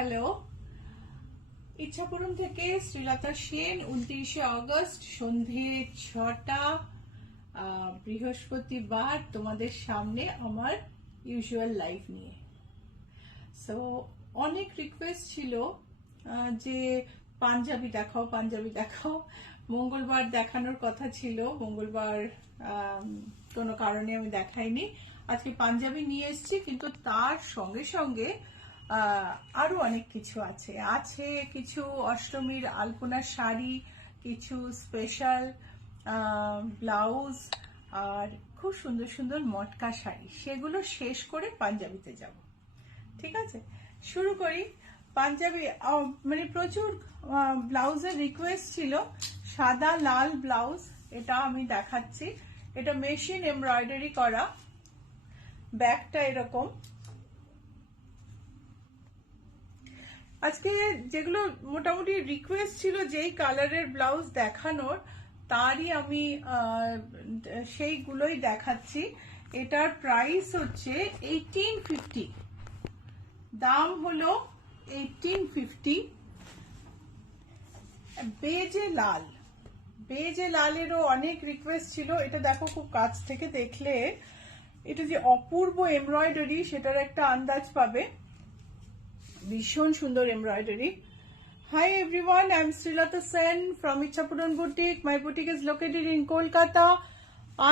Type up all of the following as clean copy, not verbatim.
Hello, ইচ্ছাপুরম থেকে শ্রীলতা Sen. 29শে August সন্ধে 6টা, বৃহস্পতিবার তোমাদের সামনে আমার ইউজুয়াল লাইফ নিয়ে। সো অনেক রিকোয়েস্ট ছিল যে পাঞ্জাবি দেখাও, পাঞ্জাবি দেখাও। মঙ্গলবার দেখানোর কথা ছিল, মঙ্গলবার কোনো কারণে আমি দেখাইনি। আজকে পাঞ্জাবি নিয়ে এসেছি, কিন্তু তার সঙ্গে সঙ্গে আরো অনেক কিছু আছে কিছু অষ্টমীর আলপনার শাড়ি, কিছু স্পেশাল ব্লাউজ, আর খুব সুন্দর সুন্দর মটকা শাড়ি। সেগুলো শেষ করে পাঞ্জাবিতে যাব। ঠিক আছে, শুরু করি। পাঞ্জাবি মানে প্রচুর ব্লাউজের রিকোয়েস্ট ছিল। সাদা লাল ব্লাউজ, এটা আমি দেখাচ্ছি। এটা মেশিন এমব্রয়ডারি করা, ব্যাকটা এরকম। আজকে যেগুলো মোটামুটি রিকোয়েস্ট ছিল যেই কালারের ব্লাউজ দেখানোর, তারই আমি সেইগুলোই দেখাচ্ছি। এটার প্রাইস হচ্ছে 1850, দাম হলো 1850। বেজে লাল, বেজে লালেরও অনেক রিকোয়েস্ট ছিল। এটা দেখো, খুব কাছ থেকে দেখলে এটা যে অপূর্ব এমব্রয়ডারি সেটার একটা আন্দাজ পাবে। ভীষণ সুন্দর embroidery. Hi everyone, I'm Srilata Sen from Ichhapuram Boutique. My boutique is located in Kolkata.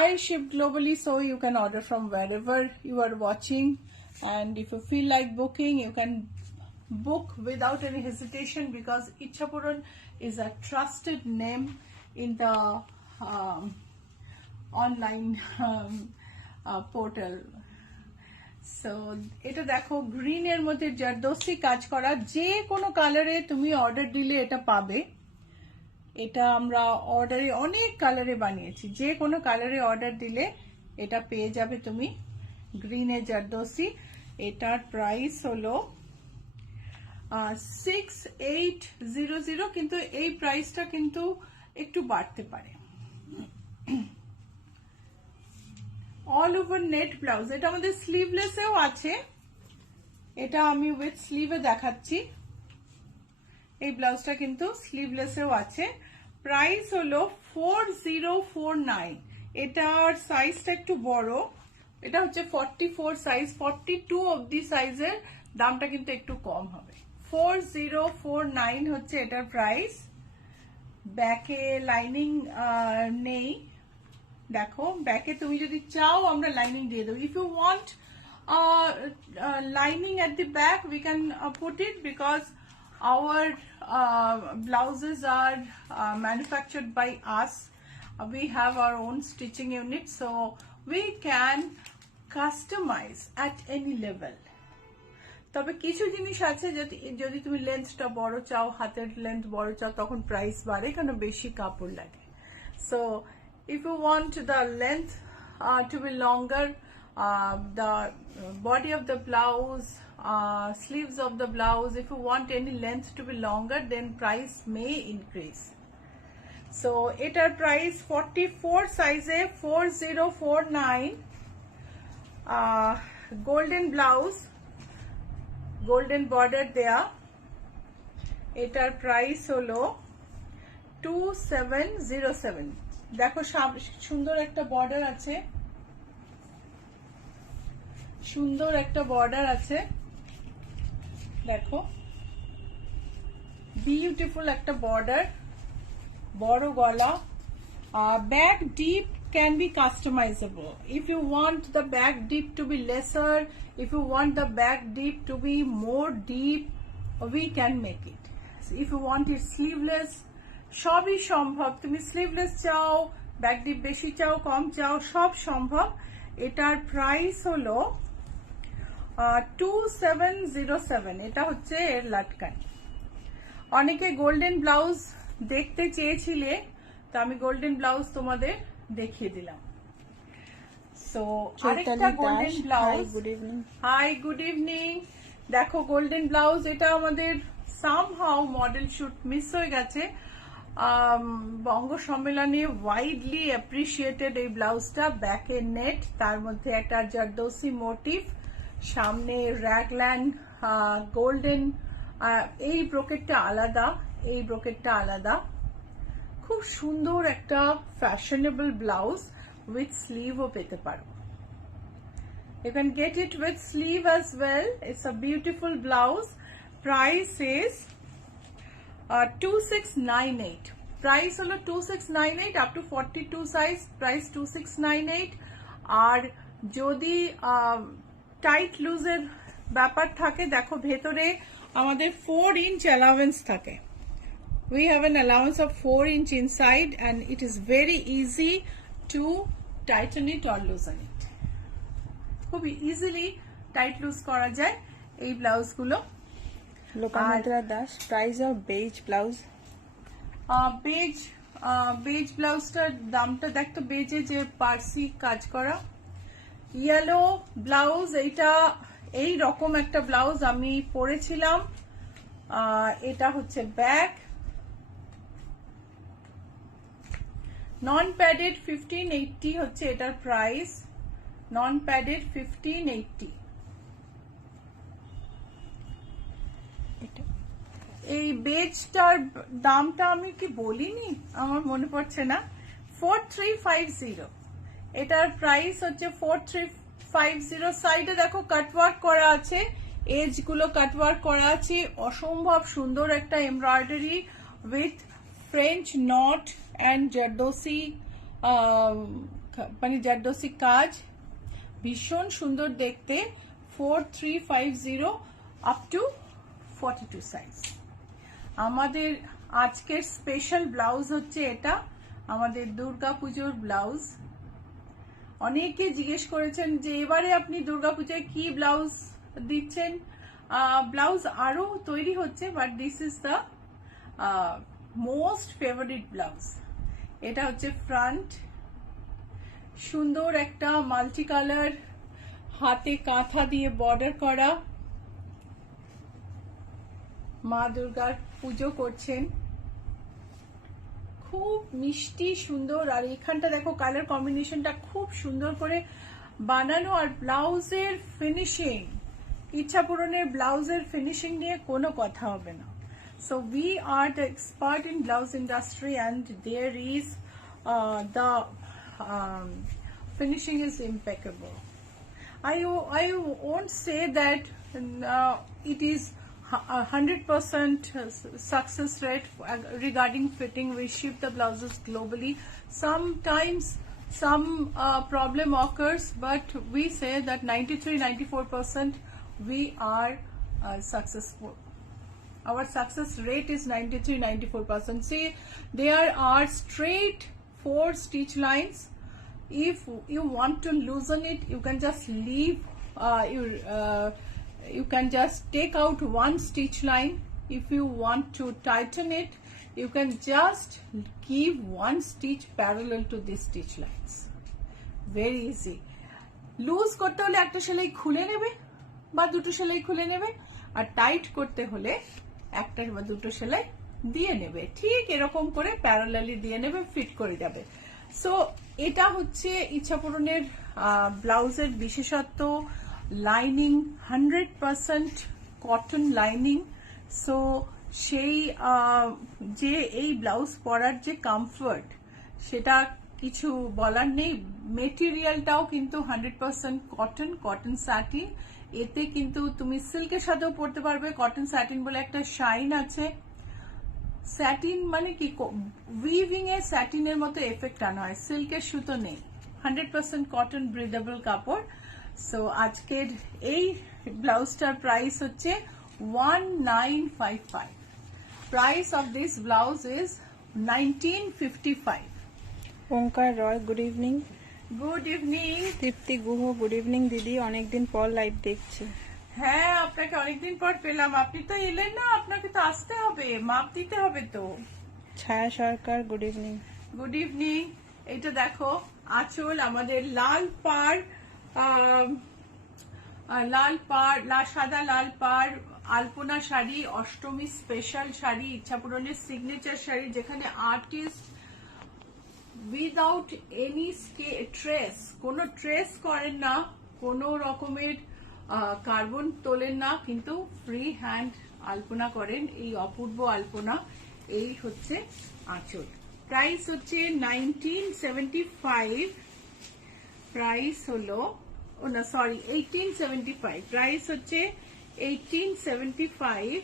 I ship globally, so you can order from wherever you are watching. And if you feel like booking, you can book without any hesitation, because Ichhapuram is a trusted name in the online portal. So এটা দেখো, গ্রিনের মধ্যে জারদোসি কাজ করা। যে কোনো কালারে তুমি অর্ডার দিলে এটা পাবে। এটা আমরা অর্ডারে অনেক কালারে বানিয়েছি, যে কোনো কালারে অর্ডার দিলে এটা পেয়ে যাবে তুমি। গ্রিনের জারদোসি। এটার প্রাইস হলো 6800, কিন্তু এই প্রাইসটা কিন্তু একটু বাড়তে পারে। অল ওভার নেট ব্লাউজ, এটা আমাদের স্লিভলেসেও আছে। এটা আমি উইথ স্লিভে দেখাচ্ছি। এই ব্লাউজটা কিন্তু স্লিভলেসেও আছে। প্রাইস হলো 4049। এটার সাইজটা একটু বড়, এটা হচ্ছে 44 সাইজ। 42 অবধি সাইজের দামটা কিন্তু একটু কম হবে। 4049 হচ্ছে এটার প্রাইস। ব্যাকে লাইনিং নেই, দেখো ব্যাকে তুমি যদি চাও আমরা লাইনিং দিয়ে দেবো। If you want lining at the back, we can put it, because our blouses are manufactured by us. We have our own stitching unit, so we can customize at any level. তবে কিছু জিনিস আছে যদি তুমি লেন্থটা বড় চাও, হাতের length বড় চাও, তখন প্রাইস বাড়ে, কারণ বেশি কাপড় লাগে। So if you want the length to be longer, the body of the blouse, sleeves of the blouse, if you want any length to be longer, then price may increase. So etar price 44 size, 4049. Golden blouse, golden border there. এটার price হলো 2707। দেখো সুন্দর একটা border আছে, সুন্দর একটা border আছে। দেখো, বিউটিফুল একটা বর্ডার, বড় গলা। Back deep can be customizable. If you want the back deep to be lesser, if you want the back deep to be more deep, we can make it. So if you want it sleeveless, সবই সম্ভব। তুমি sleeveless চাও, back deep বেশি চাও, কম চাও, সব সম্ভব। এটার প্রাইস হলো 2707। এটা হচ্ছে এর লাটকানি। অনেকে গোল্ডেন ব্লাউজ দেখতে চেয়েছিলে, তো আমি গোল্ডেন ব্লাউজ তোমাদের দেখিয়ে দিলাম। সো আরেকটা golden blouse. Hi, good evening. দেখো গোল্ডেন ব্লাউজ, এটা আমাদের সামহাউ মডেল শুট মিস হয়ে গেছে। বঙ্গ সম্মেলনে ওয়াইডলি অ্যাপ্রিসিয়েটেড এই ব্লাউজটা। ব্যাকে নেট, তার মধ্যে একটা জারদোসি মোটিভ, সামনে র্যাগল্যান্ড গোল্ডেন এই ব্রোকেটটা আলাদা, এই ব্রোকেটটা আলাদা। খুব সুন্দর একটা ফ্যাশনেবল ব্লাউজ উইথ স্লিভও পেতে পারো। You can get it with sleeve as well. It's a beautiful blouse. Price is 2698. Price হলো 2698 up to 42 size. Price 2698. আর যদি টাইট লুজের ব্যাপার থাকে, দেখো ভেতরে আমাদের 4 inch allowance থাকে। We have an allowance of 4 inch inside and it is very easy to tighten it or loosen it. খুব easily tight loose করা যায় এই ব্লাউজগুলো। Lopamudra Das, price of beige blouse. Beige ব্লাউজটার দামটা দেখতো, বেজে যে পার্সি কাজ করা ইয়েলো ব্লাউজ, এইটা এই রকম একটা ব্লাউজ আমি পরেছিলাম। এটা হচ্ছে ব্যাক, নন প্যাডেড 1580 হচ্ছে এটার প্রাইস, নন প্যাডেড 1580। এই বেজটার দামটা আমি কি বলিনি, আমার মনে পড়ছে না। 4350, এটার প্রাইস হচ্ছে 4350। সাইডে দেখো কাটওয়ার্ক করা আছে, এজ গুলো কাটওয়ার্ক করা আছে, অসম্ভব সুন্দর একটা embroidery with French not and zardozi, মানে জারদোসি কাজ, ভীষণ সুন্দর দেখতে। 4350 আপ টু 42 সাইজ। আমাদের আজকের স্পেশাল ব্লাউজ হচ্ছে এটা, আমাদের দুর্গাপুজোর ব্লাউজ। অনেকে জিজ্ঞেস করেছেন যে এবারে আপনি দুর্গাপূজায় কি ব্লাউজ দিচ্ছেন। ব্লাউজ আরো তৈরি হচ্ছে, but this is the most favourite blouse. এটা হচ্ছে ফ্রন্ট, সুন্দর একটা মাল্টি কালার, হাতে কাঁথা দিয়ে বর্ডার করা, মা দুর্গার পুজো করছেন, খুব মিষ্টি সুন্দর। আর এখানটা দেখো কালার কম্বিনেশনটা খুব সুন্দর করে বানানো। আর ব্লাউজের ফিনিশিং, ইচ্ছা পূরণের ব্লাউজের ফিনিশিং নিয়ে কোনো কথা হবে না। So we are the expert in blouse industry and there is the finishing is impeccable. I won't say that it is 100% success rate regarding fitting. We ship the blouses globally. Sometimes some problem occurs, but we say that 93-94% we are successful. Our success rate is 93-94%. See, there are straight 4 stitch lines. If you want to loosen it, you can just leave, you can just take out 1 stitch line. If you want to tighten it, you can just give 1 stitch parallel to these stitch lines. Very easy. Loose করতে হলে একটা সেলাই খুলে নেবে বা দুটো সেলাই খুলে নেবে, আর টাইট করতে হলে একটা বা দুটো সেলাই দিয়ে নেবে। ঠিক এরকম করে প্যারালালি দিয়ে নেবে, ফিট করে যাবে। সো এটা হচ্ছে ইচ্ছা পূরণের ব্লাউজের বিশেষত্ব। Lining 100% cotton lining. সো সেই যে এই ব্লাউজ পরার যে কমফর্ট, সেটা কিছু বলার নেই। মেটেরিয়ালটাও কিন্তু 100% কটন, কটন স্যাটিন। এতে কিন্তু তুমি সিল্কের সাথেও পরতে পারবে। কটন স্যাটিন বলে একটা শাইন আছে। স্যাটিন মানে কি, উইভিং এ স্যাটিনের মতো এফেক্ট আনা হয়, সিল্কের সুতো নেই। 100% কটন ব্রিদেবল কাপড়। সো আজকের এই ব্লাউজটার প্রাইস হচ্ছে 1955। Price of this blouse is 1955। Onkar Roy, good evening. Good evening. Tripti Guha, good evening দিদি, অনেকদিন পর লাইভ দেখছি। হ্যাঁ, আপনাকে অনেকদিন পর পেলাম। আপনি তো এলেন না, আপনাকে তো আসতে হবে, মাপ দিতে হবে তো। ছায়া সরকার, গুড ইভিনিং। Good evening. এটা দেখো আঁচল, আমাদের লাল পাড়, সাদা লাল পাড় আলপনা শাড়ি, অষ্টমী স্পেশাল শাড়ি, ইচ্ছা পূরণের সিগনেচার শাড়ি, যেখানে আর্টিস্ট উইদাউট এনি ট্রেস, কোনো ট্রেস করেন না, কোনো রকমের কার্বন তোলেন না, কিন্তু ফ্রি হ্যান্ড আলপনা করেন। এই অপূর্ব আলপনা। এই হচ্ছে আঁচল। প্রাইস হচ্ছে 1975। প্রাইস হলো, ও না সরি, 1875। প্রাইস হচ্ছে 1875।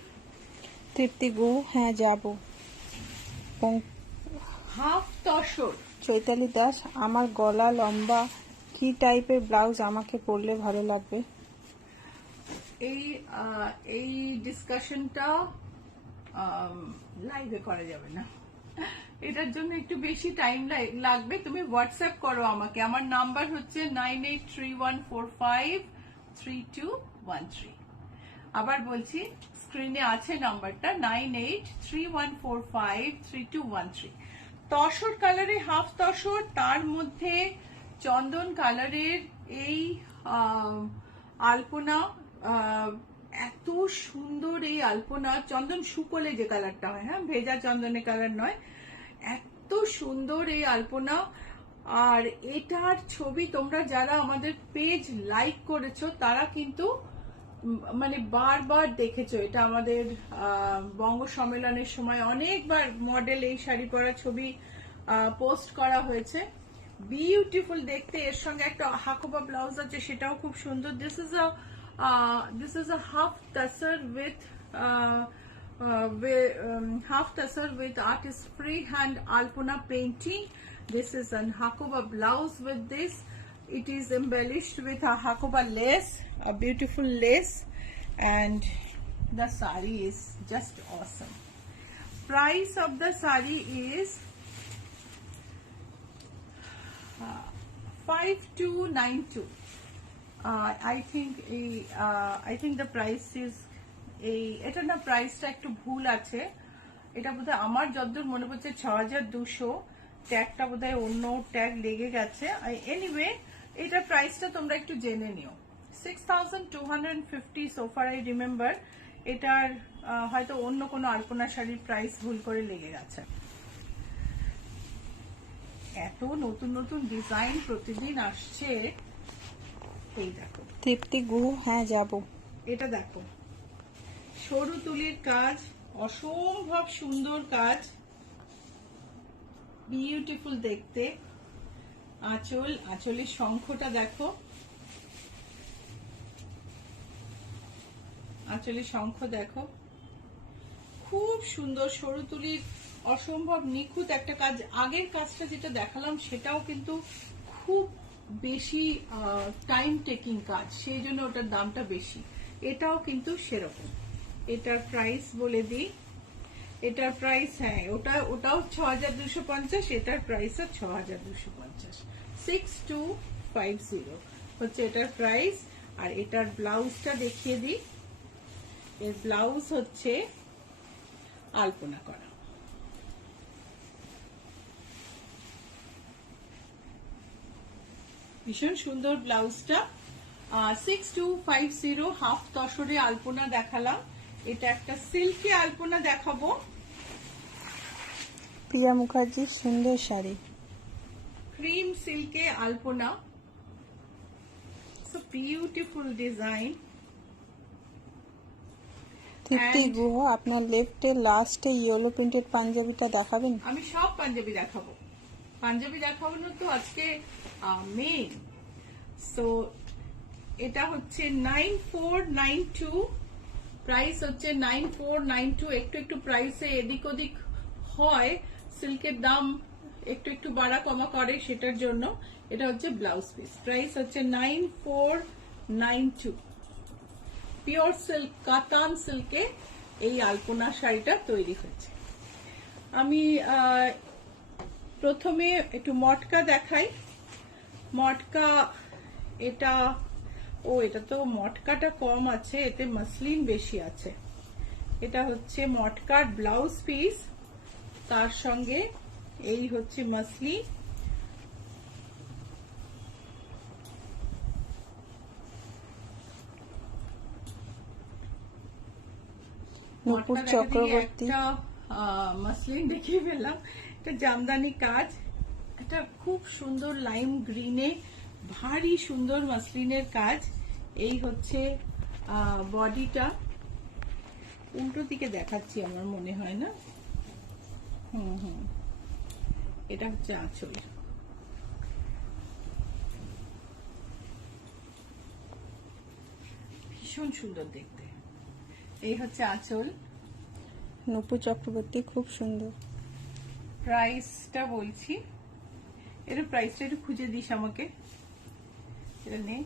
তৃপ্তি গো, হ্যাঁ যাব। হাফ তসর। চৈতালি দাস, আমার গলা লম্বা, কি টাইপের ব্লাউজ আমাকে পরলে ভালো লাগবে? এই ডিসকাশনটা লাইভে করা যাবে না, এটার জন্য একটু বেশি টাইম লাগবে। তুমি হোয়াটসঅ্যাপ করো আমাকে। আমার নাম্বার হচ্ছে 9831453213। আবার বলছি, স্ক্রিনে আছে নাম্বারটা 9831453213। তসর কালারে হাফ তসর, তার মধ্যে চন্দন কালারের এই আলপনা। এত সুন্দর এই আলপনা, চন্দন শুকলে যে কালারটা হয়, হ্যাঁ, ভেজা চন্দনের কালার নয়। এত সুন্দর এই আলপনা। আর এটার ছবি তোমরা যারা আমাদের পেজ লাইক করেছো তারা কিন্তু মানে বারবার দেখেছো। এটা আমাদের বঙ্গ সম্মেলনের সময় অনেকবার মডেল এই শাড়ি পরা ছবি পোস্ট করা হয়েছে। বিউটিফুল দেখতে। এর সঙ্গে একটা হাকোবা ব্লাউজ আছে, সেটাও খুব সুন্দর। This is a half tussar with half tassel with artist freehand alpana painting. This is an hakoba blouse with this. It is embellished with a hakoba lace, a beautiful lace, and the sari is just awesome. Price of the sari is 5292. I think the price is এটা না, প্রাইসটা একটু ভুল আছে। এটা বোধহয় আমার যতদূর মনে পড়ছে 6200। ট্যাগটা বোধহয় অন্য ট্যাগ লেগে গেছে। এনিওয়ে, এটার প্রাইসটা তোমরা একটু জেনে নিও। 6250 so far I remember। এটার হয়তো অন্য কোনো আলপনা শাড়ির প্রাইস ভুল করে লেগে গেছে। এত নতুন নতুন ডিজাইন প্রতিদিন আসছে। এই দেখো তৃপ্তি গো, হ্যাঁ যাব। এটা দেখো, সরু তুলির কাজ, অসম্ভব সুন্দর কাজ, বিউটিফুল দেখতে। আঁচল, আঁচলের শঙ্খটা দেখো, আঁচলের শঙ্খ দেখো, খুব সুন্দর সরু তুলির অসম্ভব নিখুঁত একটা কাজ। আগের কাজটা যেটা দেখালাম সেটাও কিন্তু খুব বেশি টাইম টেকিং কাজ, সেই জন্য ওটার দামটা বেশি। এটাও কিন্তু সেরকম। এটার প্রাইস বলে দিই। এটার প্রাইস, হ্যাঁ, ওটাও 6250। এটার প্রাইস 6250। 6250 হচ্ছে এটার প্রাইস। আর এটার ব্লাউজটা দেখিয়ে দিই। এর ব্লাউজ হচ্ছে আলপনা করা। ভীষণ সুন্দর ব্লাউজটা। 6250 হাফ তসরে আলপনা দেখালাম। এটা একটা সিল্কি আলপনা দেখাবো। প্রিয়া মুখার্জির সুন্দর শাড়ি, ক্রিম সিল্কে আলপনা। So beautiful design. Tripti Guha, আপনার লেফটে লাস্টে ইয়েলো প্রিন্টেড পাঞ্জাবিটা দেখাবেন? আমি সব পাঞ্জাবি দেখাবো। পাঞ্জাবি দেখাবো না তো আজকে মেন। সো এটা হচ্ছে 9492। প্রাইস হচ্ছে 9492। একটু একটু প্রাইসে এদিক ওদিক হয়, সিল্কের দাম একটু একটু বাড়া কমা করে, সেটার জন্য। এটা হচ্ছে ব্লাউজ পিস। প্রাইস হচ্ছে 9492। পিওর সিল্ক, কাতান সিল্কে এই আলপনা শাড়িটা তৈরি হয়েছে। আমি প্রথমে একটু মটকা দেখাই। মটকা, এটা তো মটকাটা কম আছে, এতে মসলিন বেশি আছে। এটা হচ্ছে মটকার ব্লাউজ পিস, তার সঙ্গে এই হচ্ছে মসলিন। নূপুর চক্রবর্তী, একটা মসলিন দেখিয়ে ফেললাম। এটা জামদানি কাজ, এটা খুব সুন্দর লাইম গ্রিনে ভারী সুন্দর মসলিনের কাজ। এই হচ্ছে বডিটা, উল্টো দিকে দেখাচ্ছি আমার মনে হয় না। এটা হচ্ছে আঁচল। ভীষণ সুন্দর দেখতে। এই হচ্ছে আঁচল। নূপুর চক্রবর্তী, খুব সুন্দর। প্রাইসটা বলছি, এর প্রাইসটা একটু খুঁজে দিস আমাকে। এটা নে,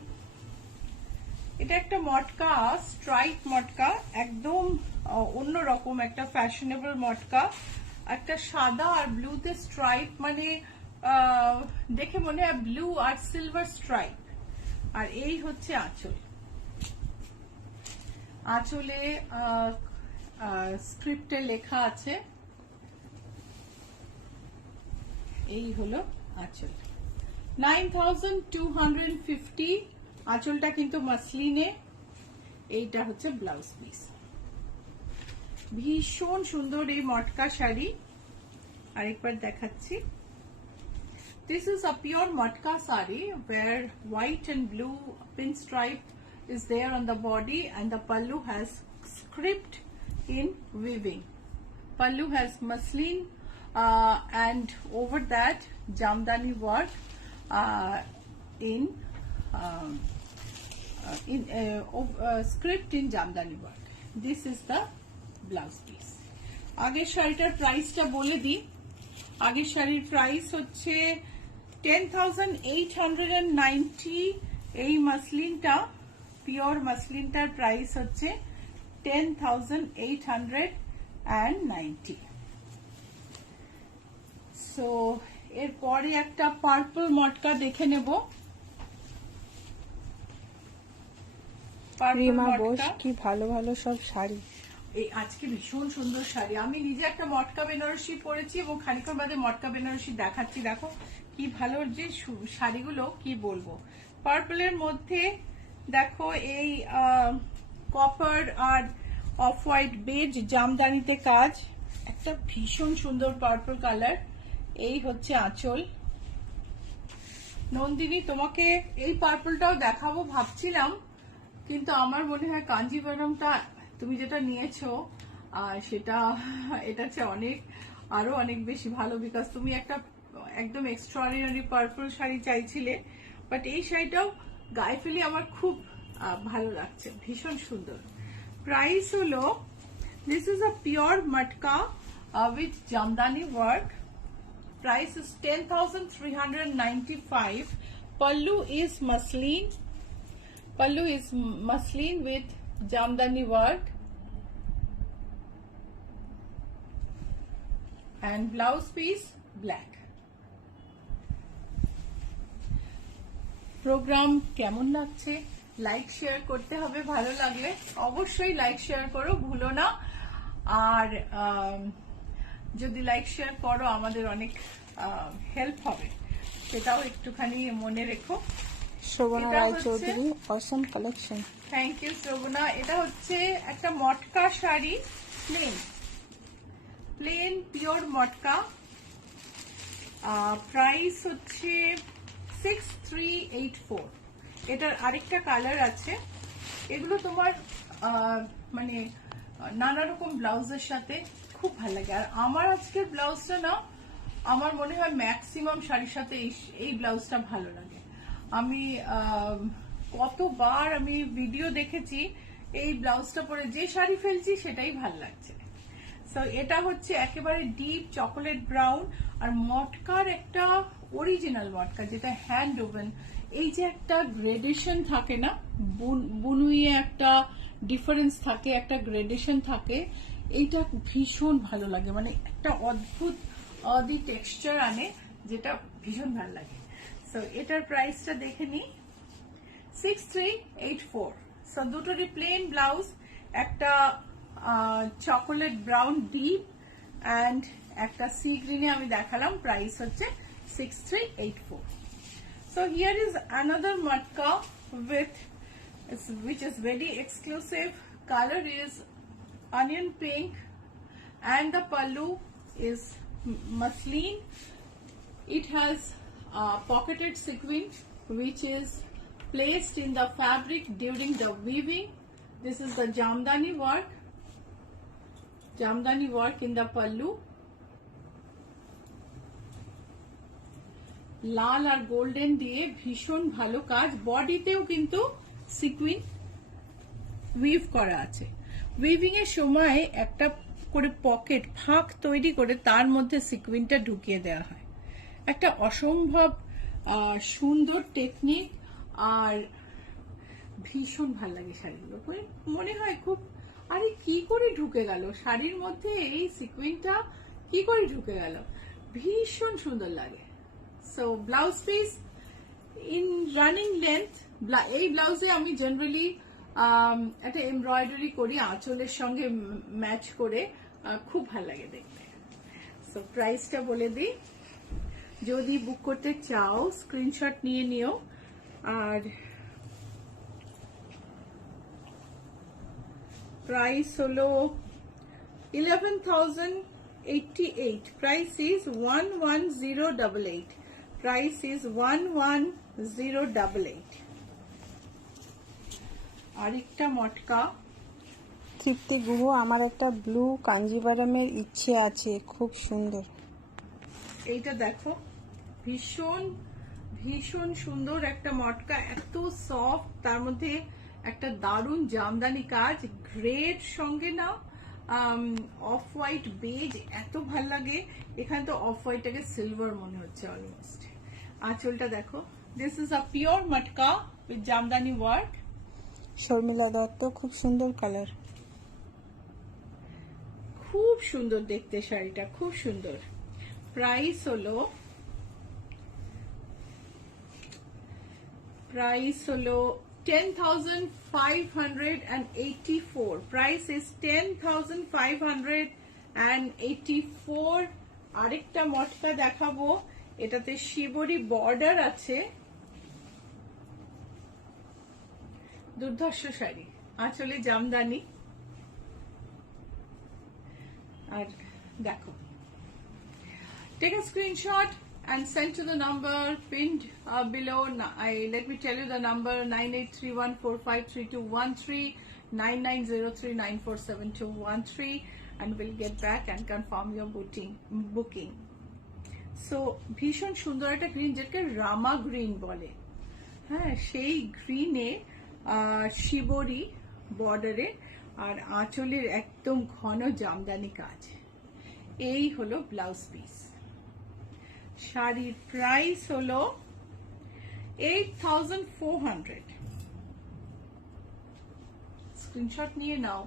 এটা একটা মটকা, স্ট্রাইপ মটকা, একদম অন্যরকম একটা ফ্যাশনেবল মটকা। একটা সাদা আর ব্লুতে স্ট্রাইপ, মানে দেখে মনে হয় ব্লু আর সিলভার স্ট্রাইপ। আর এই হচ্ছে আঁচল। আঁচলে স্ক্রিপ্টে লেখা আছে, এই হলো আঁচল। 9250। আঁচলটা কিন্তু মাসলিনে। এইটা হচ্ছে ব্লাউজ পিস। ভীষণ সুন্দর এই মটকা শাড়ি। আরেকবার দেখাচ্ছি। This is a pure matka sari where white and blue pinstripe is there on the body, and the pallu has script in weaving. Pallu has muslin and over that jamdani work in script in jamdani work. This is the blouse piece. আগের শাড়িটার প্রাইসটা বলে দিই। আগের শাড়ির price হচ্ছে 10,890। এই মাসলিনটা, pure মাসলিনটার price হচ্ছে 10,890। সো এরপরে একটা পার্পল মটকা দেখে নেব। রিমা বোস, কি ভালো ভালো সব শাড়ি। এই আজকে ভীষণ সুন্দর শাড়ি। আমি নিজে একটা মটকা বেনারসি পরেছি এবং খানিকক্ষণ বাদে মটকা বেনারসি দেখাচ্ছি। দেখো কি ভালো যে শাড়িগুলো, কি বলবো। পার্পলের মধ্যে দেখো এই কপার আর অফ হোয়াইট বেজ জামদানিতে কাজ, একটা ভীষণ সুন্দর পার্পল কালার। এই হচ্ছে আঁচল। নন্দিনী, তোমাকে এই পার্পলটাও দেখাবো ভাবছিলাম, কিন্তু আমার মনে হয় কাঞ্জিভারমটা তুমি যেটা নিয়েছো সেটা এটা হচ্ছে আরো অনেক বেশি ভালো, বিকজ তুমি একটা একদম এক্সট্রাঅর্ডিনারি পার্পল শাড়ি চাইছিলে। বাট এই শাড়িটাও গায়ে ফেলে আমার খুব ভালো লাগছে, ভীষণ সুন্দর। প্রাইস হলো, this is a pure matka with jamdani work. Price is 10,395. Pallu is muslin. Pallu is muslin with jamdani work. And blouse piece black. Programme কেমন লাগছে? লাইক শেয়ার করতে হবে, ভালো লাগলে অবশ্যই লাইক শেয়ার করো, ভুলো না। আর যদি লাইক শেয়ার করো আমাদের অনেক হেল্প হবে, সেটাও একটুখানি মনে রেখো। শোভনা রায়চৌধুরী, অসম কালেকশন। থ্যাংক ইউ শোভনা। এটা হচ্ছে একটা মটকা শাড়ি, প্লেন পিওর মটকা। প্রাইস হচ্ছে 6384। এটার আরেকটা কালার আছে। এগুলো তোমার মানে নানা রকম ব্লাউজের সাথে খুব ভালো লাগে। আর আমার আজকের ব্লাউজটা না, আমার মনে হয় ম্যাক্সিমাম শাড়ির সাথে এই ব্লাউজটা ভালো লাগে। আমি কতবার আমি ভিডিও দেখেছি এই ব্লাউজটা পরে, যে শাড়ি ফেলছি সেটাই ভালো লাগছে। সো এটা হচ্ছে একেবারে ডিপ চকোলেট ব্রাউন, আর মটকার একটা অরিজিনাল মটকা, যেটা হ্যান্ড ওভেন। এই যে একটা গ্রেডেশন থাকে না, বুনুইয়ে একটা ডিফারেন্স থাকে, একটা গ্রেডেশন থাকে, এইটা ভীষণ ভালো লাগে। মানে একটা অদ্ভুত অদি টেক্সচার আনে, যেটা ভীষণ ভালো লাগে। সো এটার প্রাইসটা দেখে নি, 6384। সো দুটোরই প্লেন ব্লাউজ, একটা চকোলেট ব্রাউন ডিপ অ্যান্ড একটা সি গ্রিনে আমি দেখালাম। প্রাইস হচ্ছে 6384। So here is another matka which is very exclusive. Color is onion pink and the pallu is muslin. It has pocketed sequin which is placed in the fabric during the weaving. This is the jamdani work in the pallu. লাল আর golden দিয়ে ভীষণ ভালো কাজ, বডিতেও কিন্তু sequin we've করা আছে। Weaving এর সময় একটা করে পকেট ফাঁক তৈরি করে তার মধ্যে সিকুইনটা ঢুকিয়ে দেওয়া হয়। একটা অসম্ভব সুন্দর টেকনিক, আর ভীষণ ভালো লাগে শাড়িগুলো। মনে হয় খুব, আরে কি করে ঢুকে গেল শাড়ির মধ্যে এই সিকুইনটা, কি করে ঢুকে গেল, ভীষণ সুন্দর লাগে। So blouse piece in running length. এই ব্লাউজে আমি জেনারেলি একটা এমব্রয়ডারি করি আঁচলের সঙ্গে ম্যাচ করে, খুব ভালো লাগে দেখতে। সো প্রাইসটা বলে দিই, যদি বুক করতে চাও স্ক্রিনশট নিয়ে নিও। আর প্রাইস হলো 11,088। Price is 11088। Price is 11088। আরেকটা মটকা তৃপ্তি গুহ, আমার একটা ব্লু কাঞ্জিভারামের ইচ্ছে আছে, খুব সুন্দর। এইটা দেখো, ভীষণ ভীষণ সুন্দর একটা মটকা, এত সফট, তার মধ্যে একটা দারুণ জামদানি কাজ, গ্রের সঙ্গে না অফ হোয়াইট বেজ, এত ভাল লাগে। এখানে তো অফ হোয়াইটটাকে সিলভার মনে হচ্ছে অলমোস্ট। আঁচলটা দেখো, this is a pure matka with jamdani work. Sharmila Datta, খুব সুন্দর কালার, খুব সুন্দর দেখতে শাড়িটা, খুব সুন্দর। প্রাইস হলো 10,584। Price is 10,584। আরেকটা মটকা দেখাবো, এটাতে শিবরি বর্ডার আছে, দুর্ধর্ষ শাড়ি, আঁচলে জামদানি। আর দেখো, take a screenshot and send to the number pinned below. Let me tell you the number: 9831453213, 9903947213, and we'll get back and confirm your booking. So ভীষণ সুন্দর একটা গ্রিন, যেটাকে রামা গ্রিন বলে, হ্যাঁ, সেই গ্রিনে শিবরি বর্ডারে, আর আঁচলের একদম ঘন জামদানি কাজ। এই হলো ব্লাউজ পিস। শাড়ির প্রাইস হলো 8,400। স্ক্রিনশট নিয়ে নাও,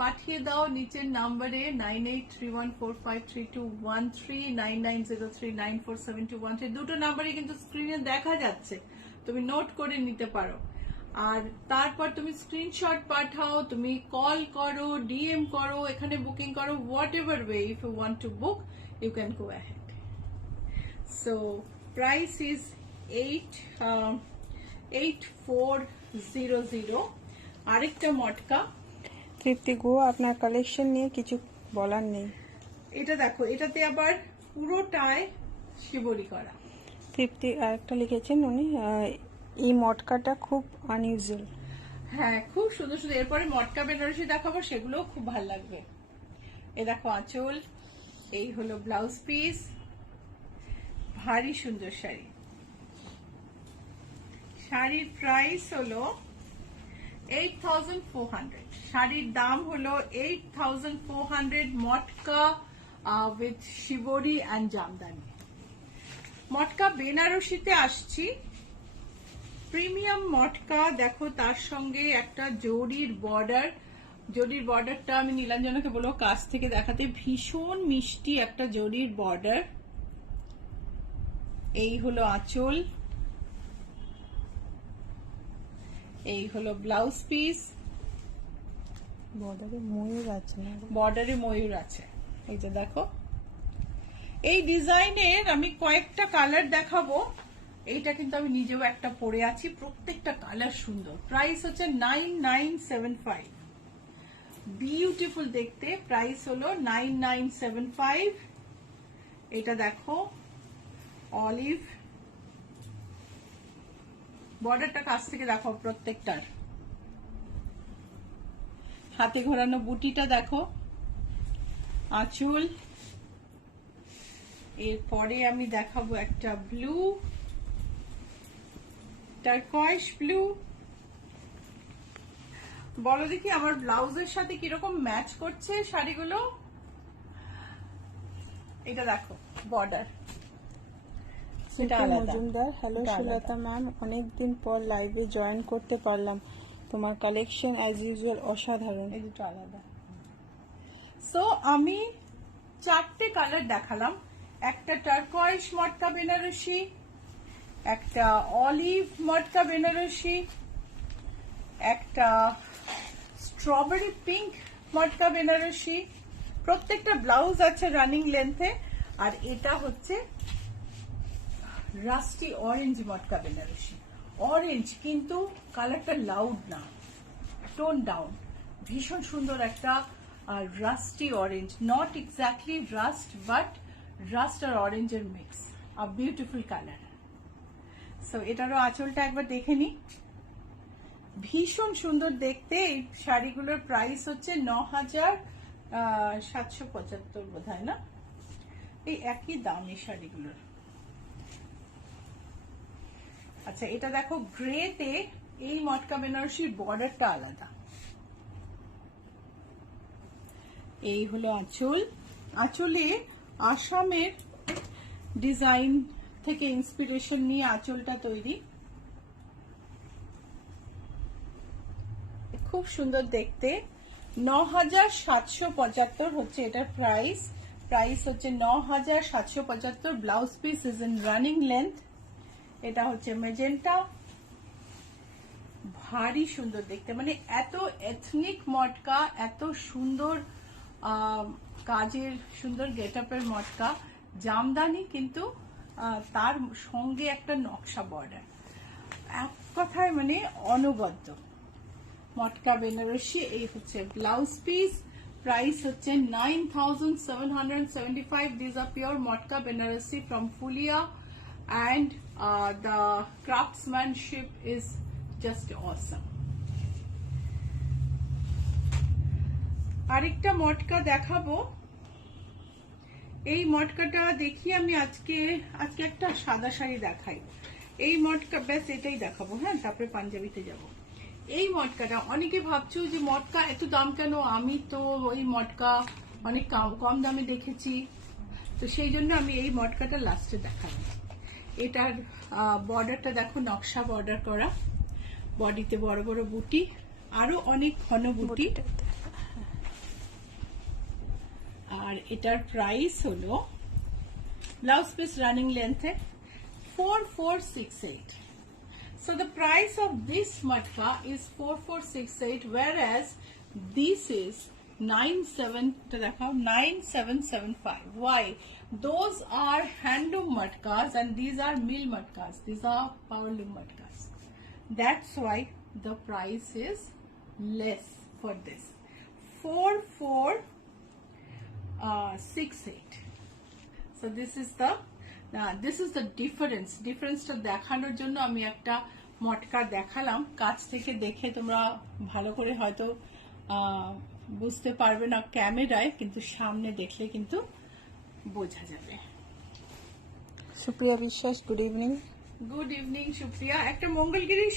পাঠিয়ে দাও নিচের নাম্বারে 9831453213, 9903947213। দুটো নাম্বারে কিন্তু স্ক্রিনে দেখা যাচ্ছে, তুমি নোট করে নিতে পারো। আর তারপর তুমি স্ক্রিনশট পাঠাও, তুমি কল করো, ডিএম করো, এখানে বুকিং করো, whatever way, if you want to book you can go ahead. So price is 8400। আরেকটা মটকা। তৃপ্তি গুহ, আপনার কালেকশন নিয়ে কিছু বলার নেই। এটা দেখো, এটাতে আবার পুরোটায় শিবরি করা। তৃপ্তি আরেকটা লিখেছেন উনি, এই মটকাটা খুব আনইউজুয়াল। হ্যাঁ, খুব সুন্দর সুন্দর। এরপরে মটকা বেনারসি দেখাবো, সেগুলো খুব ভালো লাগবে। এ দেখো আঁচল, এই হলো ব্লাউজ পিস, ভারী সুন্দর শাড়ি। শাড়ির প্রাইস হলো 8,400। শাড়ির দাম হলো 8,400, মটকা উইথ শিবরি অ্যান্ড জামদানি। মটকা বেনারসিতে আসছি, প্রিমিয়াম মটকা দেখো, তার সঙ্গে একটা জরির বর্ডার। জরির বর্ডারটা আমি নীলাঞ্জনাকে বলবো কাছ থেকে দেখাতে, ভীষণ মিষ্টি একটা জরির বর্ডার। এই হলো আঁচল, এই হলো ব্লাউজ পিস। বর্ডারে ময়ূর আছে না? বর্ডারে ময়ূর আছে, এই যে দেখো। এই ডিজাইনের আমি কয়েকটা কালার দেখাবো। এইটা কিন্তু আমি নিজেও একটা পরে আছি, প্রত্যেকটা কালার সুন্দর। প্রাইস হচ্ছে 9975, বিউটিফুল দেখতে। প্রাইস হলো 9975। এটা দেখো, অলিভ, বর্ডারটা কাছ থেকে দেখো প্রত্যেকটার। হাতে ঘোরানো বুটিটা দেখো, আঁচল। এরপরে আমি দেখাবো একটা ব্লু, টারকয়েশ ব্লু। বলো দেখি আমার ব্লাউজের সাথে কিরকম ম্যাচ করছে শাড়িগুলো। এটা দেখো বর্ডার, সেটা আলাদা। মজুমদার, হ্যালো সুলতা ম্যাম, অনেকদিন পর লাইভে জয়েন করতে পারলাম। তোমার কালেকশন অ্যাজ ইউজুয়াল অসাধারণ। এই দুটো আলাদা। সো আমি 4টে কালার দেখালাম। একটা টারকয়েশ মটকা বেনারসি, একটা অলিভ মটকা বেনারসি, একটা স্ট্রবেরি পিঙ্ক মটকা বেনারসি। প্রত্যেকটা ব্লাউজ আছে রানিং লেন্থে। আর এটা হচ্ছে রাস্টি অরেঞ্জ মটকা বেনারসি। অরেঞ্জ কিন্তু কালারটা লাউড না, টোন ডাউন, ভীষণ সুন্দর একটা rusty orange, not exactly rust but rust আর অরেঞ্জের mix, a beautiful colour. So এটারও আঁচলটা একবার দেখে নি, ভীষণ সুন্দর দেখতে। এই শাড়িগুলোর প্রাইস হচ্ছে ৯,৭৭৫ বোধ হয়, না? এই একই দাম এই শাড়িগুলোর। আচ্ছা, এটা দেখো গ্রেতে, এই মটকা বেনারসির বর্ডারটা আলাদা। এই হলো আঁচল। আঁচলে আসামের ডিজাইন থেকে ইন্সপিরেশন নিয়ে আঁচলটা তৈরি, খুব সুন্দর দেখতে। ৯,৭৭৫ হচ্ছে এটার প্রাইস। প্রাইস হচ্ছে ৯,৭৭৫। Blouse piece is in running length. এটা হচ্ছে মেজেন্টা, ভারী সুন্দর দেখতে, মানে এত এথনিক মটকা, এত সুন্দর কাজের, সুন্দর গেটআপের মটকা, জামদানি কিন্তু তার সঙ্গে একটা নকশা বর্ডার, এক কথায় মানে অনবদ্য মটকা বেনারসি। এই হচ্ছে ব্লাউজ পিস। প্রাইস হচ্ছে 9,775। These are pure matka Banarasi from Fulia, and the craftsmanship is just awesome. আরেকটা মটকা দেখাবো। এই মটকাটা দেখি আমি আজকে একটা সাদা শাড়ি দেখাই। এই মটকা ব্যাস এটাই দেখাবো, হ্যাঁ, তারপরে পাঞ্জাবিতে যাব। এই মটকাটা অনেকে ভাবছো যে মটকা এত দাম কেন, আমি তো ওই মটকা অনেক কম দামে দেখেছি, তো সেই জন্য আমি এই মটকাটা লাস্টে দেখাবো। এটার বর্ডারটা দেখো, নকশা বর্ডার করা, বডিতে বড় বড় বুটি, আরো অনেক ঘন বুটি। আর এটার প্রাইস হলো, ব্লাউজ পিস রানিং লেন্থে 4,468. So the price of this matka is 4,468, whereas this is 9,775. Why? Those are handloom matkas and these are mill matkas. These are powerloom matkas. That's why the price is less for this. 4,468. So this is the difference. Difference-টা দেখানোর জন্য আমি একটা মটকা দেখালাম। কাছ থেকে দেখে তোমরা ভালো করে হয়তো বুঝতে পারবে না ক্যামেরায়, কিন্তু সামনে দেখলে কিন্তু বোঝা যাবে। সুপ্রিয়া বিশ্বাস, good evening. Good evening Supriya. একটা মঙ্গলগিরি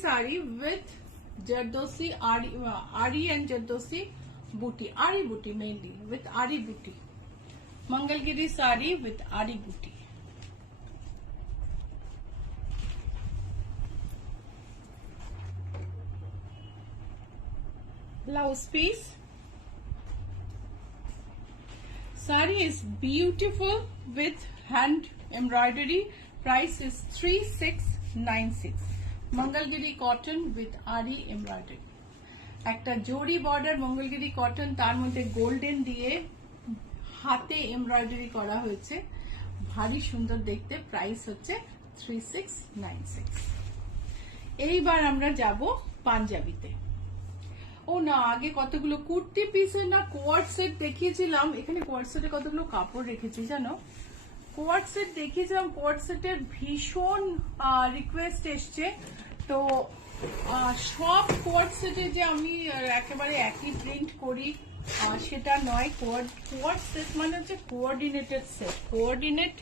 শাড়ি উইথ জরদোসি আরি এন্ড জরদোসি বুটি, আরি বুটি মেইনলি, উইথ আরি বুটি। Mangalgiri sari with Ari booty. Blouse piece. Sari is beautiful with hand embroidery. Price is 3,696. Mangalgiri cotton with Ari embroidery. একটা জরি বর্ডার মঙ্গলগিরি কটন, তার মধ্যে গোল্ডেন দিয়ে হাতে এমব্রয়ডারি করা হয়েছে, ভারী সুন্দর দেখতে। প্রাইস হচ্ছে 3,696। এইবার আমরা যাব পাঞ্জাবিতে। ও না, আগে কতগুলো কুর্তি পিসের না কোয়ার্ড সেট দেখিয়েছিলাম। এখানে কোয়ার্ড সেটে কতগুলো কাপড় রেখেছি জানো, কোয়ার্ড সেট দেখিয়েছিলাম, কোয়ার্ড সেটের ভীষণ রিকোয়েস্ট এসছে। তো সব কোয়ার্ড সেটে যে আমি একেবারে একই প্রিন্ট করি সেটা নয়। কোয়ার্ড সেট মানে হচ্ছে কোঅর্ডিনেটেড সেট। কোঅর্ডিনেট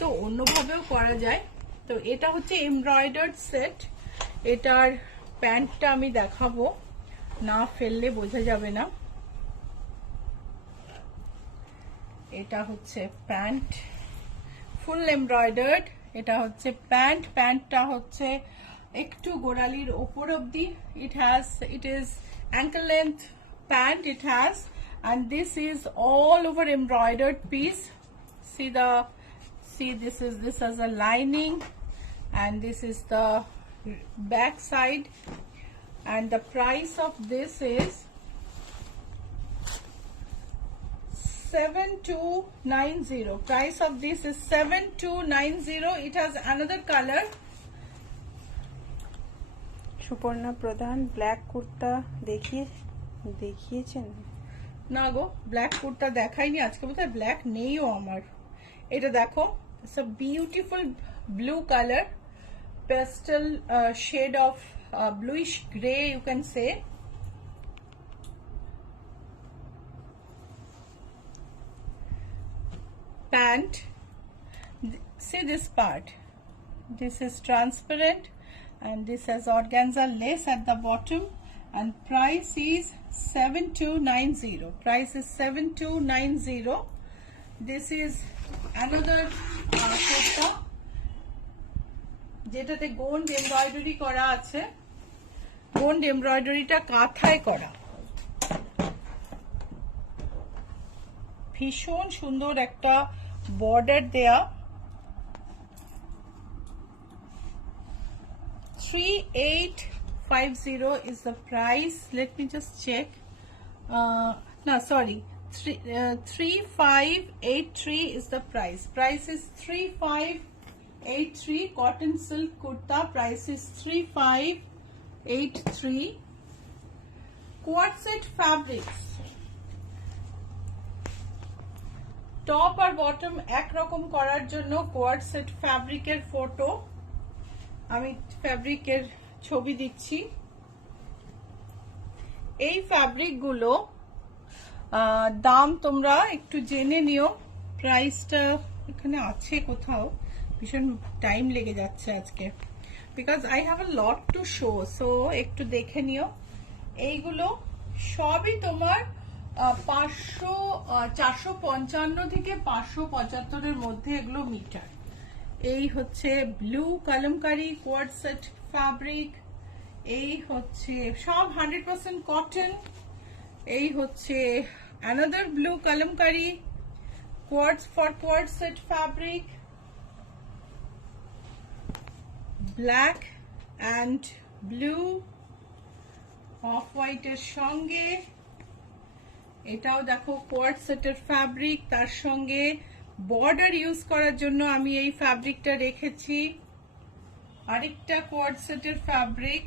তো অন্যভাবেও করা যায়। তো এটা হচ্ছে এমব্রয়ডার্ড সেট। এটার প্যান্টটা আমি দেখাবো, না ফেললে বোঝা যাবে না। এটা হচ্ছে প্যান্ট, ফুল এমব্রয়ডার্ড। এটা হচ্ছে প্যান্ট, প্যান্টটা হচ্ছে একটু গোড়ালির ওপর অব্দি। it is ankle length pant it has, and this is all over embroidered piece. This has a lining, and this is the back side, and the price of this is 7290. Price of this is 7290. It has another color. Suparna প্রধান black kurta দেখিয়েছেন? না গো, black kurta দেখাইনি আজকে, বোধহয় black নেইও আমার। এটা দেখো, it's a beautiful blue colour, pastel shade of bluish gray, you can say. Pant, see this part, this is transparent, and this has organza lace at the bottom, and price is 7290. Price is 7290. This is another kurta যেটাতে Gond embroidery করা আছে। গোন্ড এমব্রয়ডারিটা কাঁথায় করা, ভীষণ সুন্দর একটা border দেয়া। 3850 is the price. Let me just check. No, sorry, 3583 is the price. Price is 3583. Cotton silk kurta, price is 3583. Quad set fabrics, top R bottom একরকম করার জন্য কোয়াড সেট ফ্যাব্রিকের ফটো, আমি ফ্যাব্রিকের ছবি দিচ্ছি। এই ফ্যাব্রিক গুলো দাম তোমরা একটু জেনে নিও। প্রাইসটা এখানে আছে কোথাও, ভীষণ টাইম লেগে যাচ্ছে আজকে, because I have a lot to show. So একটু দেখে নিও। এইগুলো সবই তোমার 455 থেকে 575 এর মধ্যে এগুলো মিটার। এই হচ্ছে blue kalamkari quad set fabric, এই হচ্ছে সব 100% কটন। এই হচ্ছে another blue kalamkari quad set fabric, black and blue of হোয়াইটের সঙ্গে। এটাও দেখো কোয়াড সেটের ফ্যাব্রিক, তার সঙ্গে বর্ডার ইউজ করার জন্য আমি এই ফ্যাব্রিকটা রেখেছি। আরেকটা কোয়াড সেটের ফ্যাব্রিক,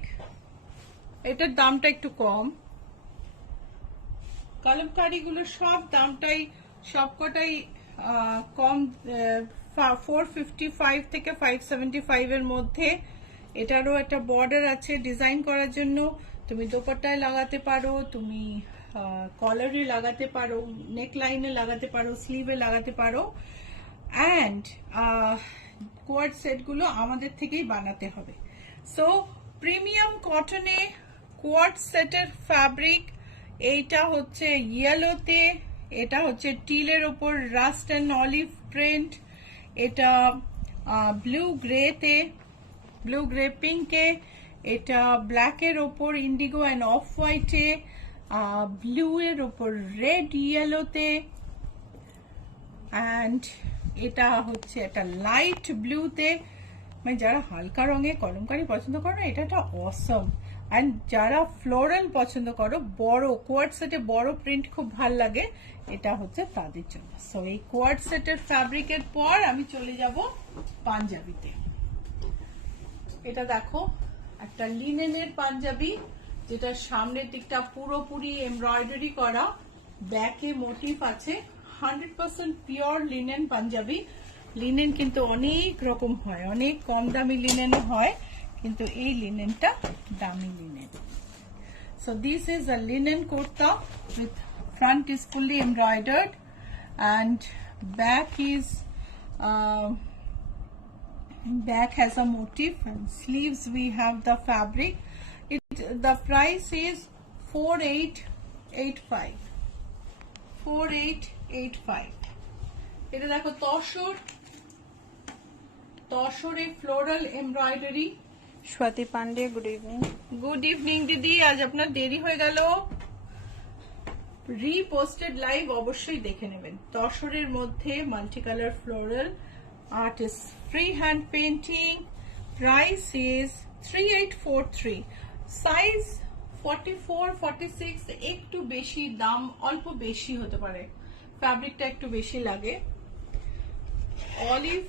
এটার দামটা একটু কম। কালামকারীগুলো সব দামটাই সবকটাই কম, 455 থেকে 575 এর মধ্যে। এটারও একটা বর্ডার আছে ডিজাইন করার জন্য, তুমি দোপাট্টায় লাগাতে পারো, তুমি কলারে লাগাতে পারো, নেক লাইনে লাগাতে পারো, স্লিভে লাগাতে পারো। অ্যান্ড কোয়াড সেটগুলো আমাদের থেকেই বানাতে হবে। সো প্রিমিয়াম কটনে কোয়াড সেটের ফ্যাব্রিক, এইটা হচ্ছে ইয়েলোতে, এটা হচ্ছে টিলের ওপর রাস্ট অ্যান্ড অলিভ প্রিন্ট, এটা ব্লু গ্রেতে, ব্লু গ্রে পিঙ্কে, এটা ব্ল্যাকের ওপর ইন্ডিগো অ্যান্ড অফ হোয়াইটে, ব্লু এর ওপর রেড ইয়েলোতে, অ্যান্ড এটা হচ্ছে একটা লাইট ব্লুতে। মানে যারা হালকা রঙে কলমকারি পছন্দ করো এটা একটা অসম, অ্যান্ড যারা ফ্লোরাল পছন্দ করো, বড় কোয়াড সেটে বড় প্রিন্ট খুব ভাল লাগে, এটা হচ্ছে তাদের জন্য। সো এই কোয়াড সেটের ফ্যাব্রিকের পর আমি চলে যাব পাঞ্জাবিতে। এটা দেখো একটা লিনেনের পাঞ্জাবি, যেটা সামনের দিকটা পুরোপুরি এমব্রয়ডারি করা, ব্যাকে মোটিভ আছে, 100% পিওর লিনেন পাঞ্জাবি। লিনেন কিন্তু অনেক রকম হয়, অনেক কম দামি লিনেনও হয়, কিন্তু এই লিনেনটা দামি linen. So this is a linen kurta with front is fully embroidered and back is back has a motif and sleeves we have the fabric. The price is 4885. 4885. এটা দেখো তসরে floral embroidery. Swati Pande, good evening. Good evening দিদি, আজ আপনার দেরি হয়ে গেল। রিপোস্টেড live অবশ্যই দেখে নেবেন। তসরের মধ্যে multi colour floral art is free hand painting. Price is 3843। Size 44, 46, একটু বেশি দাম, অল্প বেশি হতে পারে, ফ্যাব্রিকটা একটু বেশি লাগে। অলিভ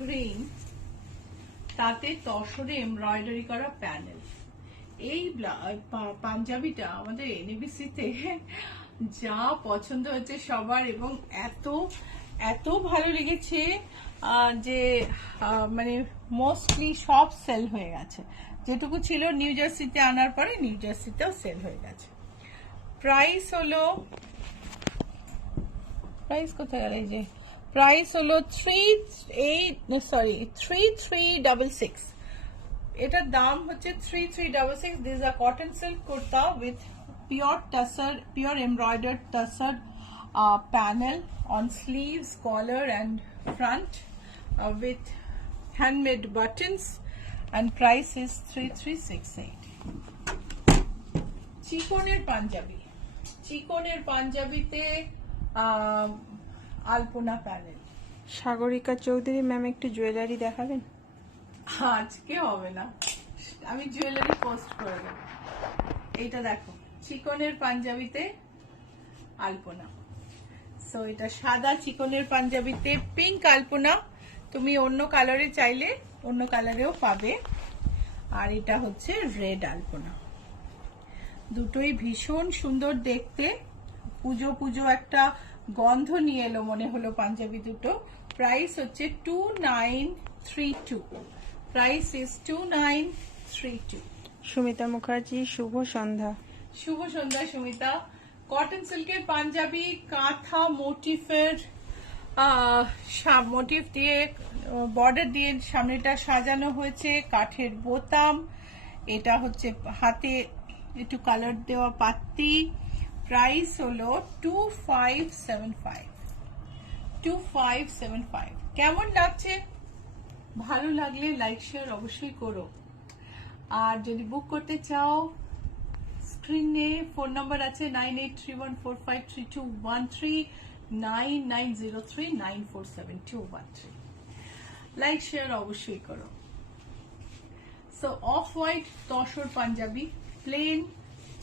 গ্রিন, তাতে তসরে এমব্রয়ডারি করা প্যানেল। এই পাঞ্জাবিটা আমাদের এনএবিসিতে যা পছন্দ হচ্ছে সবার, এবং এত এত ভালো লেগেছে যে মানে মোস্টলি সব সেল হয়ে গেছে। যেটুকু ছিল নিউ জার্সিতে আনার পরে নিউ জার্সিতেও সেল হয়ে গেছে। প্রাইস হলো, প্রাইস কোথায় গেল? এই যে প্রাইস হলো 3366। এটার দাম হচ্ছে 3366। This a cotton silk kurta with pure tussar, pure embroidered tussar panel on sleeves, collar and front with handmade buttons, and price is 3368. চিকনের পাঞ্জাবি, চিকনের পাঞ্জাবিতে আলপনা প্যানেল। সাগরিকা চৌধুরী ম্যাম, একটু জুয়েলারি দেখাবেন? আজকে হবে না, আমি জুয়েলারি পোস্ট করে দেব। এইটা দেখো, চিকনের পাঞ্জাবিতে আলপনা। সো এটা সাদা চিকনের পাঞ্জাবিতে পিঙ্ক আলপনা, তুমি অন্য কালারে চাইলে অন্য কালারেও পাবে। আর এটা হচ্ছে রেড আলপনা। দুটোই ভীষণ সুন্দর দেখতে, পুজো পুজো একটা গন্ধ নিয়ে এলো মনে হলো পাঞ্জাবি দুটো। প্রাইস হচ্ছে 2932। Price is 2932। সুমিতা মুখার্জি, শুভ সন্ধ্যা। শুভ সন্ধ্যা সুমিতা। কটন সিল্কের পাঞ্জাবি, কাঁথা মোটিফের মোটিফ দিয়ে বর্ডার দিয়ে সামনেটা সাজানো হয়েছে, কাঠের বোতাম। এটা হচ্ছে হাতে একটু কালার দেওয়া পাত্তি। প্রাইস হলো 2575। 2575। কেমন লাগছে? ভালো লাগলে লাইক শেয়ার অবশ্যই করো। আর যদি বুক করতে চাও, স্ক্রিনে ফোন নাম্বার আছে 9831453213, 9903947213। লাইক শেয়ার অবশ্যই করো। So off white tussar panjabi, plain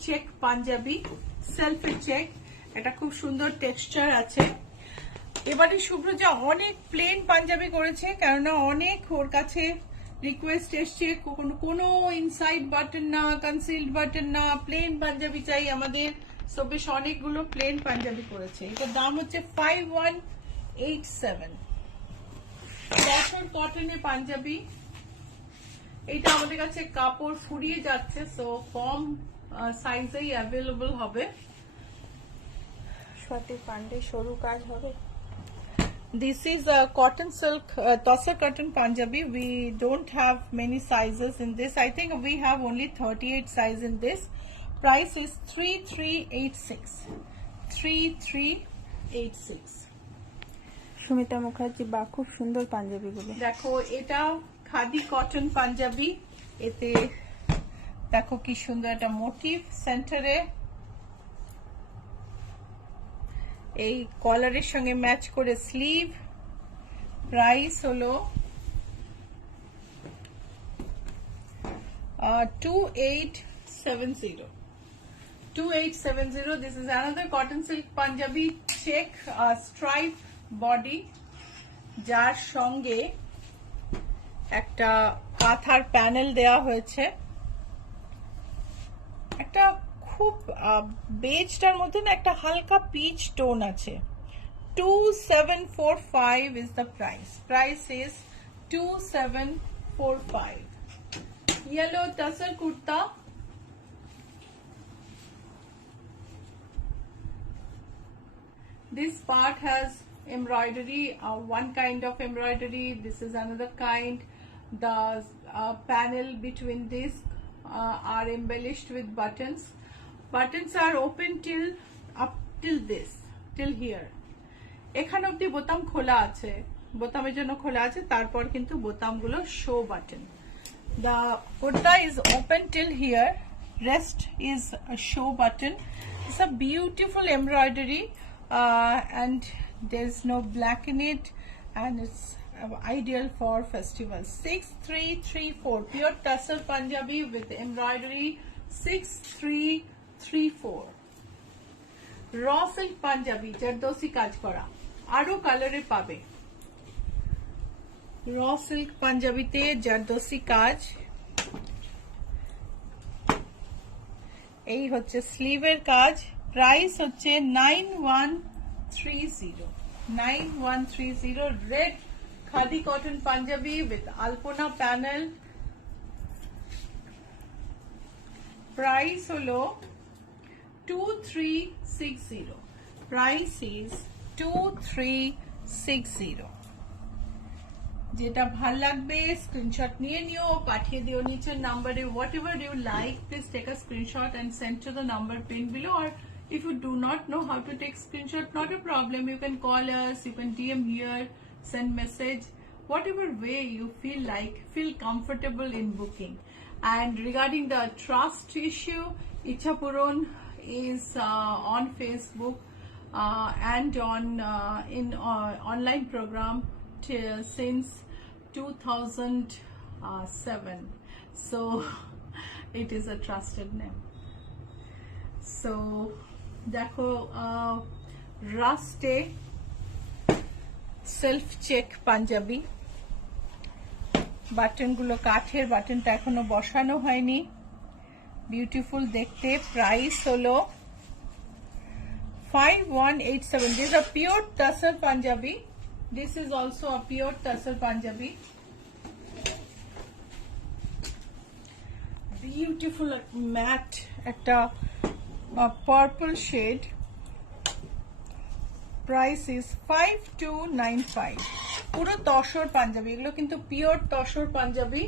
check panjabi, selfie check, এটা খুব সুন্দর টেক্সচার আছে। এবারে শুভ্রজা অনেক প্লেন পাঞ্জাবি করেছে, কেননা অনেক ওর কাছে রিকোয়েস্ট এসছে, কোনো ইনসাইড বাটন না, কনসিলড বাটন না, প্লেন পাঞ্জাবি চাই আমাদের। সো বেশ অনেকগুলো প্লেন পাঞ্জাবি করেছে। এটার দাম হচ্ছে 5187। তসর কটনের পাঞ্জাবি, এটা আমাদের কাছে কাপড় ফুরিয়ে যাচ্ছে, সো কম সাইজেই অ্যাভেলেবল হবে। স্বাতি পান্ডে, সরু কাজ হবে? This is a cotton silk Tosar cotton Punjabi. We don't have many sizes in this. I think we have only 38 size in this. Price is 3386. 3386. Sumita Mukherjee, বা খুব সুন্দর পাঞ্জাবিগুলো। দেখো এটা খাদি কটন পাঞ্জাবি, এতে দেখো কি সুন্দর একটা মোটিভ সেন্টারে, এই কলারের সঙ্গে ম্যাচ করে স্লিভ। প্রাইস হলো 2870। 2870। This is another cotton silk Punjabi check stripe body, যার সঙ্গে একটা কাঁথার প্যানেল দেওয়া হয়েছে। একটা খুব বেজটার মধ্যে না একটা হালকা পিচ টোন আছে, 2745 is the price. Price is 2745. Yellow tussar kurta. This part has embroidery, one kind of embroidery. This is another kind. The panel between this are embellished with buttons. Buttons are open up till this, till here. এখান অবধি বোতাম খোলা আছে, বোতামের জন্য খোলা আছে, তারপর কিন্তু বোতামগুলো show button. The kurta is open till here, rest is a show button. It's a beautiful embroidery and there's no black in it, and it's ideal for festivals. 6334 pure tussar Punjabi with embroidery. 6334 raw silk Punjabi jardosi কাজ করা, আরো কালারে পাবে. Raw silk পাঞ্জাবিতে zardozi কাজ. এই হচ্ছে স্লিভের কাজ. প্রাইস হচ্ছে 9130. Red khadi cotton panjabi with alpana panel. Price হলো 2360. Price is 2360. যেটা ভাল লাগবে স্ক্রিনশট নিয়ে নিও, পাঠিয়ে দিও নিচের নাম্বারে. whatever you like, please take a screenshot and send to the number pinned below. Or if you do not know how to take screenshot, not a problem, you can call us, you can DM here, send message, whatever way you feel like, feel comfortable in booking. And regarding the trust issue, Ichhapuran is on Facebook and on in online program since 2007, so it is a trusted name. So দেখো রাস্টে self check panjabi. বাটনগুলো কাঠের, বাটনটা এখনো বসানো হয়নি. Beautiful দেখতে. Price হলো 5187. This is a pure tussar Punjabi. This is also a pure tussar Punjabi. Beautiful matte একটা purple shade. Price is 5295. পুরো তসর পাঞ্জাবি, এগুলো কিন্তু পিওর তসর পাঞ্জাবি.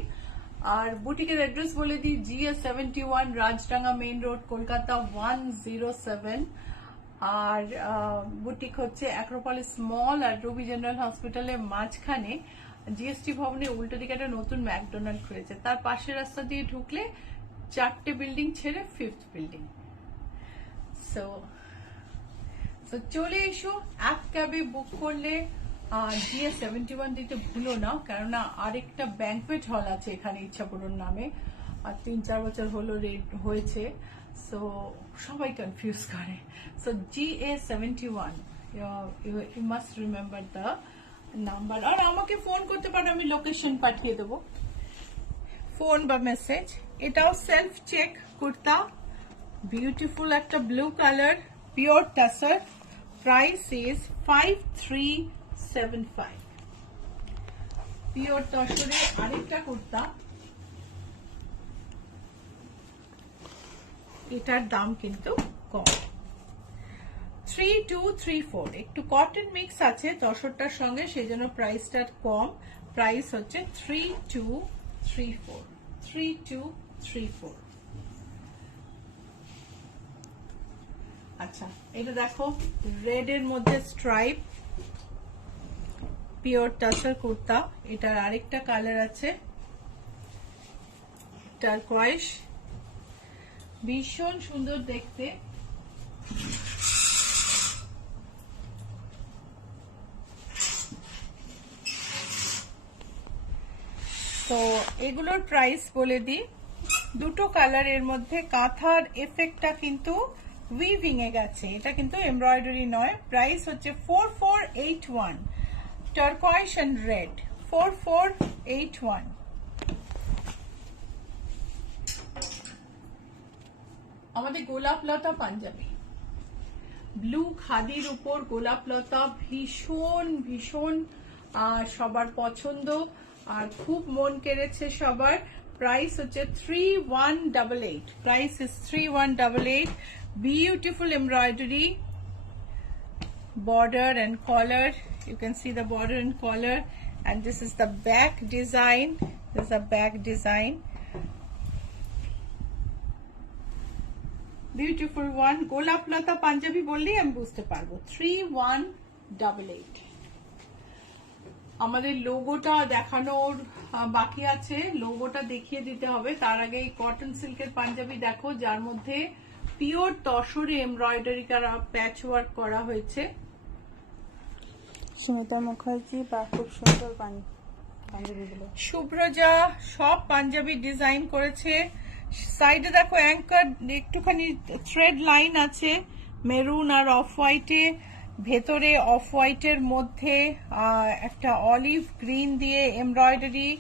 আর বুটিকের অ্যাড্রেস বলে দিই, GS71 Rajdanga main road, Kolkata 107. আর বুটিক হচ্ছে অ্যাক্রোপলিস মল আর রুবি জেনারেল হসপিটালের মাঝখানে জিএসটি ভবনের উল্টো দিকে একটা নতুন ম্যাকডোনাল্ড খুলেছে, তার পাশের রাস্তা দিয়ে ঢুকলে 4টে বিল্ডিং ছেড়ে 5th বিল্ডিং. সো চলে এসো. অ্যাপ ক্যাবে বুক করলে GS71 দিতে ভুলো না, কেননা আরেকটা ব্যাংকুয়েট হল আছে এখানে ইচ্ছাপুরন নামে, আর 3-4 বছর হলো রেট হয়েছে, সো সবাই কনফিউজ করে. So GA71 you must remember the number. আর আমাকে ফোন করতে পারো, আমি লোকেশন পাঠিয়ে দেবো, ফোন বা মেসেজ. এটাও সেলফ চেক কুর্তা, বিউটিফুল একটা blue colour, pure tussar. Price is 5375. পিওর তসরে আরেকটা কুর্তা, এটার দাম কিন্তু কম, 3234. একটু কটন মিক্স আছে তসরটার সঙ্গে, সেই জন্য প্রাইসটা কম. প্রাইস হচ্ছে 3234. আচ্ছা, এটা দেখো রেড এর মধ্যে স্ট্রাইপ, পিওর টাসার কুর্তা. এটার আরেকটা কালার আছে টারকোয়েস, ভীষণ সুন্দর দেখতে. তো এগুলোর প্রাইস বলে দিই, দুটো কালার এর মধ্যে. কাঁথার এফেক্টটা কিন্তু উইভিং এ গেছে, এটা কিন্তু এমব্রয়ডারি নয়. প্রাইস হচ্ছে 4481. Turquoise and red 4481. আমাদের গোলাপ লতা পাঞ্জাবি, ব্লু খাদির উপর গোলাপ লতা, ভীষণ ভীষণ সবার পছন্দ আর খুব মন কেড়েছে সবার। প্রাইস হচ্ছে 3188, price is 3188। Beautiful embroidery, border and collar, you can see the border and collar, and this is the back design. This is the back design, beautiful one. golap lata punjabi bolli ami bujhte parbo। 3188। আমাদের লোগোটা দেখানোর বাকি আছে, লোগোটা দেখিয়ে দিতে হবে। তার আগে এই কটন সিল্কের পাঞ্জাবি দেখো, যার মধ্যে পিওর তসরে এমব্রয়ডারি করা প্যাচ ওয়ার্ক করা হয়েছে। সুমিতা মুখার্জি বা খুব সুন্দর পাঞ্জাবিগুলো। শুভ্রজা সব পাঞ্জাবি ডিজাইন করেছে। সাইডে দেখো অ্যাঙ্কার একটুখানি থ্রেড লাইন আছে মেরুন আর অফ হোয়াইটে, ভেতরে অফ হোয়াইটের মধ্যে একটা অলিভ গ্রিন দিয়ে এমব্রয়ডারি,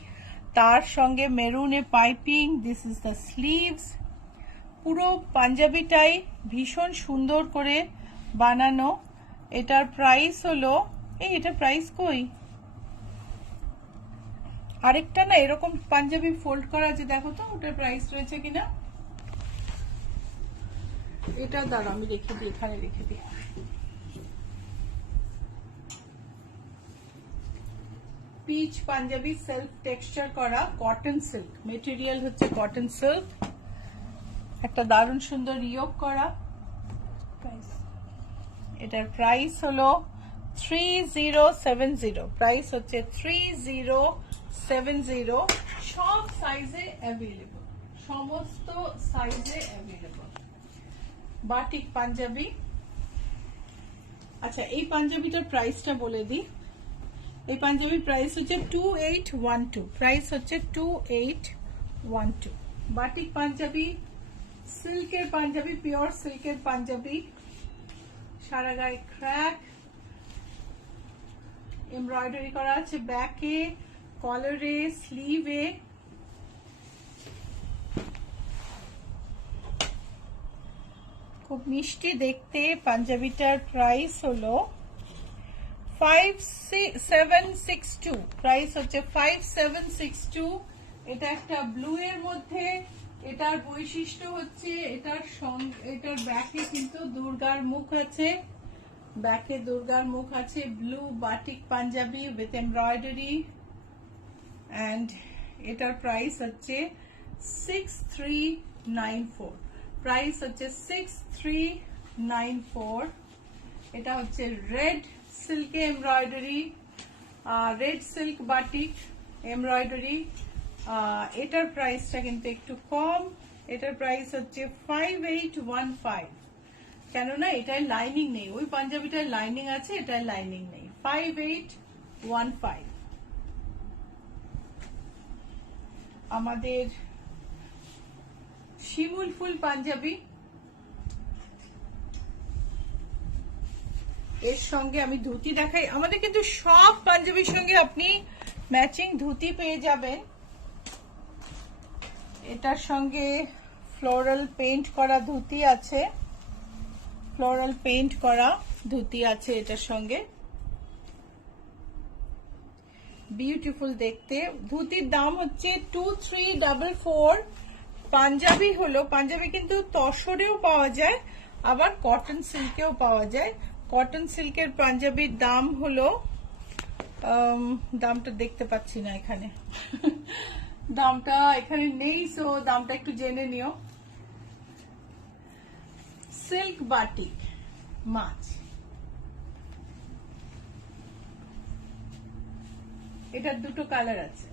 তার সঙ্গে মেরুনে piping. This is the sleeves. পুরো পাঞ্জাবিটাই ভীষণ সুন্দর করে বানানো। এটার প্রাইস হলো, এটার প্রাইস কই, আরেকটা না এরকম পাঞ্জাবি ফোল্ড করা আছে, দেখো তো ওটার প্রাইস রয়েছে কিনা। এটা দাঁড়া আমি রেখে দিই, এখানে রেখে দিই। পিচ পাঞ্জাবি, সেলফ টেক্সচার করা, কটন সিল্ক মেটেরিয়াল হচ্ছে কটন সিল্ক, একটা দারুণ সুন্দর ইয়োগ করা। এটার প্রাইস হলো 3070, প্রাইস হচ্ছে 3070। সব সাইজে অ্যাভেলেবল, সমস্ত সাইজে অ্যাভেলেবল। বাটিক পাঞ্জাবি। আচ্ছা এই পাঞ্জাবিটার প্রাইসটা বলে দিই। এই পাঞ্জাবির প্রাইস হচ্ছে 2812, প্রাইস হচ্ছে 2812। বাটিক পাঞ্জাবি, সিল্কের পাঞ্জাবি, পিওর সিল্কের পাঞ্জাবি, সারা গায়ে ক্র্যাক এমব্রয়ডারি করা আছে, ব্যাকে, কলারে, স্লিভে। খুব মিষ্টি দেখতে। পাঞ্জাবিটার প্রাইস হলো 5762, প্রাইস হচ্ছে 5762। এটা একটা ব্লু এর মধ্যে। এটার বৈশিষ্ট্য হচ্ছে এটার ব্যাকে কিন্তু দুর্গার মুখ আছে, ব্যাকে দুর্গার মুখ আছে। Blue batik panjabi with embroidery, and এটার প্রাইস হচ্ছে 6394, প্রাইস হচ্ছে 6394। এটা হচ্ছে রেড সিল্কে embroidery, red silk batik embroidery. এটার প্রাইসটা কিন্তু একটু কম, এটার প্রাইস হচ্ছে 5815, কেননা এটায় লাইনিং নেই। ওই পাঞ্জাবিটায় লাইনিং আছে, এটায় লাইনিং নেই। 5815। আমাদের শিমুল ফুল পাঞ্জাবি, এর সঙ্গে আমি ধুতি দেখাই। আমাদের কিন্তু সব পাঞ্জাবির সঙ্গে আপনি ম্যাচিং ধুতি পেয়ে যাবেন। এটার সঙ্গে ফ্লোরাল পেইন্ট করা ধুতি আছে, ফ্লোরাল পেইন্ট করা ধুতি আছে এটার সঙ্গে, বিউটিফুল দেখতে। ধুতির দাম হচ্ছে 2344। পাঞ্জাবি হলো, পাঞ্জাবি কিন্তু তসরেও পাওয়া যায়, আবার কটন সিল্কেও পাওয়া যায়। কটন সিল্কের পাঞ্জাবির দাম হলো, দামটা দেখতে পাচ্ছি না এখানে, দামটা এখানে নেই, সো দামটা একটু জেনে নিও। সিল্ক বাটিক মাছ, এটার দুটো কালার আছে,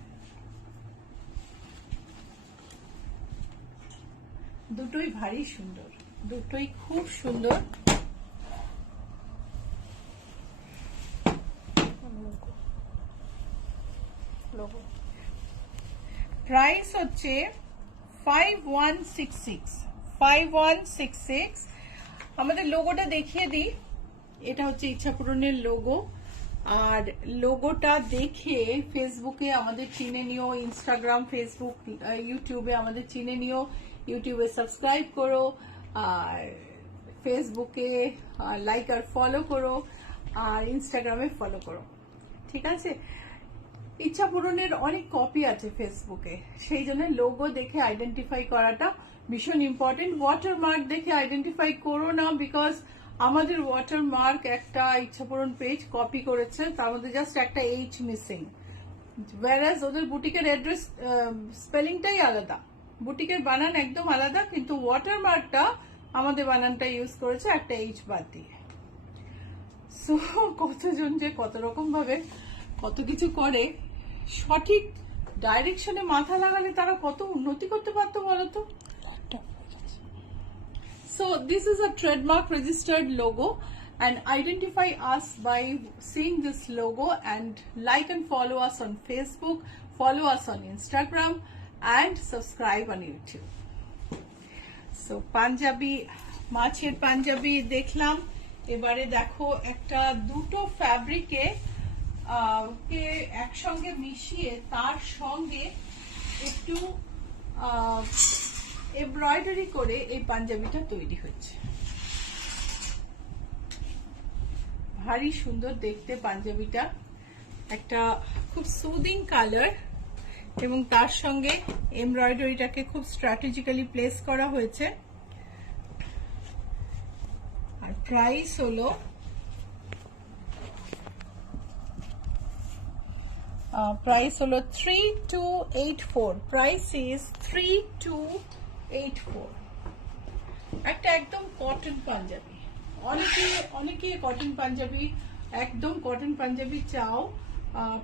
দুটোই ভারী সুন্দর, দুটোই খুব সুন্দর। প্রাইস হচ্ছে 5166। আমাদের লোগোটা দেখিয়ে দিই। এটা হচ্ছে ইচ্ছা পূরণের লোগো, আর লোগোটা দেখে ফেসবুকে আমাদের চিনে নিও, ইনস্টাগ্রাম, ফেসবুক, ইউটিউবে আমাদের চিনে নিও। ইউটিউবে সাবস্ক্রাইব করো, আর ফেসবুকে লাইক আর ফলো করো, আর ইনস্টাগ্রামে ফলো করো, ঠিক আছে? ইচ্ছা পূরণের অনেক কপি আছে ফেসবুকে, সেই জন্য লোগো দেখে আইডেন্টিফাই করাটা ভীষণ ইম্পর্টেন্ট। ওয়াটারমার্ক দেখে আইডেন্টিফাই করো না, বিকজ আমাদের ওয়াটারমার্ক একটা ইচ্ছা পূরণ পেজ কপি করেছে, তার মধ্যে জাস্ট একটা এইচ মিসিং, whereas ওদের বুটিকের অ্যাড্রেস স্পেলিংটাই আলাদা, বুটিকের বানান একদম আলাদা, কিন্তু ওয়াটারমার্কটা আমাদের বানানটা ইউজ করেছে একটা এইচ বাদ দিয়ে। সো কতজন যে কত রকম ভাবে কত কিছু করে, সঠিক ডাইরেকশনে মাথা লাগালে তারা কত উন্নতি করতে পারতো বলতো। So this is a trademark registered logo, and identify us by seeing this logo, and like and follow us on Facebook, follow us on Instagram, and subscribe on YouTube. So panjabi, মাছের পাঞ্জাবি দেখলাম, এবারে দেখো একটা দুটো ফ্যাব্রিকে কে একসঙ্গে মিশিয়ে তার সঙ্গে একটু এমব্রয়ডারি করে এই পাঞ্জাবিটা তৈরি হচ্ছে। ভারী সুন্দর দেখতে পাঞ্জাবিটা, একটা খুব সুদিং কালার, এবং তার সঙ্গে এমব্রয়ডারিটাকে খুব স্ট্র্যাটেজিক্যালি প্লেস করা হয়েছে। আর প্রাইস হলো price হলো 3284, price is 3284। একটা একদম কটন পাঞ্জাবি, অনেকে কটন পাঞ্জাবি, একদম কটন পাঞ্জাবি চাও,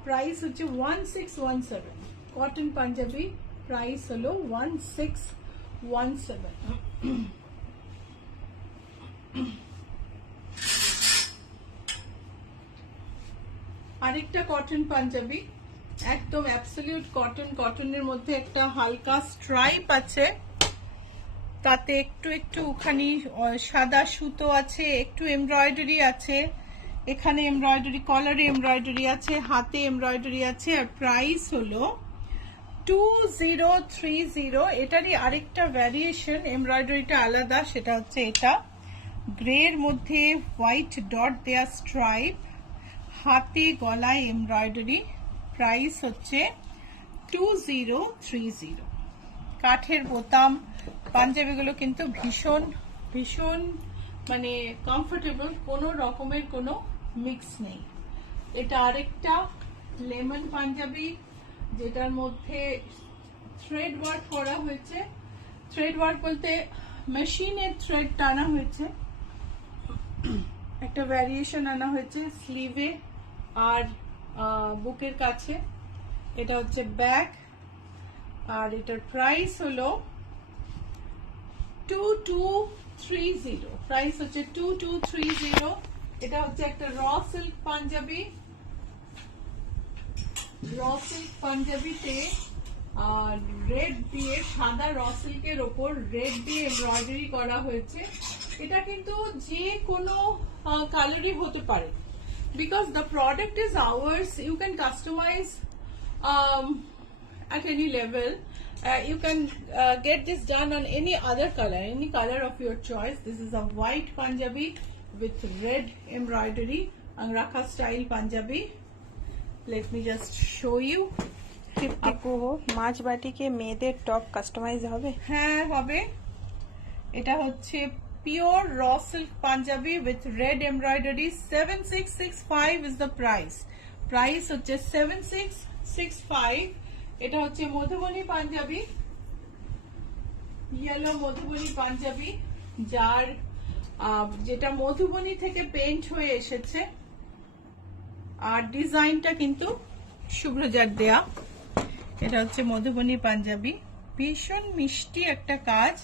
প্রাইস হচ্ছে 1617। কটন পাঞ্জাবি প্রাইস হলো 1617। আরেকটা কটন পাঞ্জাবি, একদম অ্যাবসলিউট কটন, কটনের মধ্যে একটা হালকা স্ট্রাইপ আছে, তাতে একটু একটু ওখানে সাদা সুতো আছে, একটু এমব্রয়ডারি আছে, এখানে এমব্রয়ডারি, কলারে এমব্রয়ডারি আছে, হাতে এমব্রয়ডারি আছে, আর প্রাইস হলো 2030। এটারই আরেকটা ভ্যারিয়েশন, এমব্রয়ডারিটা আলাদা, সেটা হচ্ছে এটা গ্রের মধ্যে হোয়াইট ডট দেয়া স্ট্রাইপ, হাতে গলায় এমব্রয়ডারি, প্রাইস হচ্ছে 2030। কাঠের বোতাম, পাঞ্জাবিগুলো কিন্তু ভীষণ ভীষণ মানে কমফোর্টেবল, কোনো রকমের কোনো মিক্স নেই। এটা আরেকটা লেমন পাঞ্জাবি, যেটার মধ্যে থ্রেড ওয়ার্ক করা হয়েছে। থ্রেড ওয়ার্ক বলতে মেশিনের থ্রেড টানা হয়েছে, একটা ভ্যারিয়েশন আনা হয়েছে স্লিভে আর বুকের কাছে। এটা হচ্ছে ব্যাক, আর এটার প্রাইস হলো 2230, প্রাইস হচ্ছে 2230। এটা হচ্ছে একটা র silk panjabi, raw silk পাঞ্জাবিতে red দিয়ে, সাদা র সিল্কের ওপর রেড দিয়ে এমব্রয়ডারি করা হয়েছে। এটা কিন্তু যে কোনো কালারই হতে পারে, because the product is ours, you can customize at any level. You can get this done on any other color, any color of your choice. This is a white Punjabi with red embroidery, Angrakha style Punjabi. Let me just show you. আপু, মাছ বাটিকে মেয়েদের top customise হবে? হ্যাঁ হবে। এটা হচ্ছে pure raw silk panjabi with red embroidery. 7665 is the price. Price হচ্ছে 7665। এটা হচ্ছে মধুবনী পাঞ্জাবি, ইয়েলো মধুবনী পাঞ্জাবি, যার যেটা মধুবনী থেকে পেইন্ট হয়ে এসেছে, আর ডিজাইনটা কিন্তু শুভ্রজার দেয়া। এটা হচ্ছে মধুবনী পাঞ্জাবি, ভীষণ মিষ্টি একটা কাজ।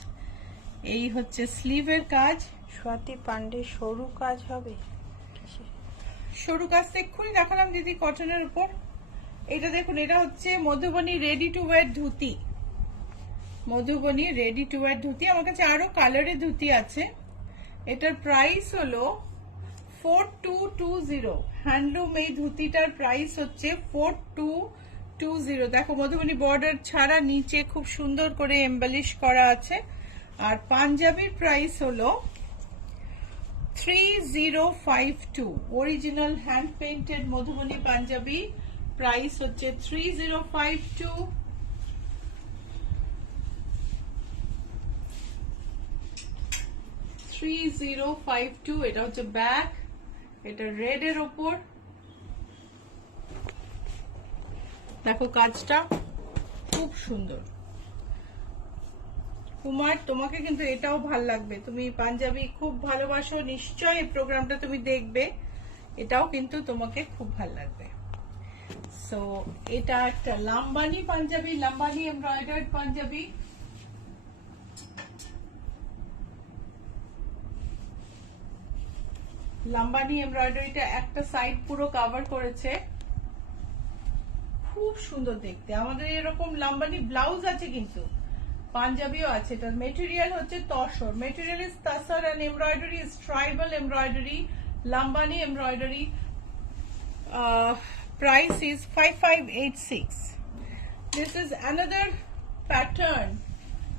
এই হচ্ছে স্লিভের কাজ। স্বাতি পান্ডে সরু কাজ হবে? সরু কাজ এক্ষুনি দেখালাম দিদি কটনের উপর। এটা দেখুন, এটা হচ্ছে Madhubani ready to wire dhoti, Madhubani ready to wire dhoti. আমার কাছে আরো কালারের ধুতি আছে। এটার প্রাইস হলো 4220। হ্যান্ডলুম এই ধুতিটার প্রাইস হচ্ছে 4220। দেখো মধুবনী বর্ডার ছাড়া নিচে খুব সুন্দর করে এমবেলিশ করা আছে। আর পাঞ্জাবির প্রাইস হলো 3052 original hand painted Madhubani panjabi, price হচ্ছে 3052। এটা হচ্ছে ব্যাক, এটা রেড এর ওপর, দেখো কাজটা খুব সুন্দর। কুমার, তোমাকে কিন্তু এটাও ভাল লাগবে, তুমি পাঞ্জাবি খুব ভালোবাসো, নিশ্চয়ই এই প্রোগ্রামটা তুমি দেখবে, এটাও কিন্তু তোমাকে খুব ভাল লাগবে। সো এটা একটা লাম্বানি পাঞ্জাবি, লাম্বানি এমব্রয়ডার্ড পাঞ্জাবি। লাম্বানি এমব্রয়ডারিটা একটা সাইড পুরো কভার করেছে, খুব সুন্দর দেখতে। আমাদের এরকম লাম্বানি ব্লাউজ আছে, কিন্তু পাঞ্জাবিও আছে। এটার মেটেরিয়াল হচ্ছে tussar, material is tussar and embroidery is tribal embroidery, Lambani embroidery. Price is 5586. This is another pattern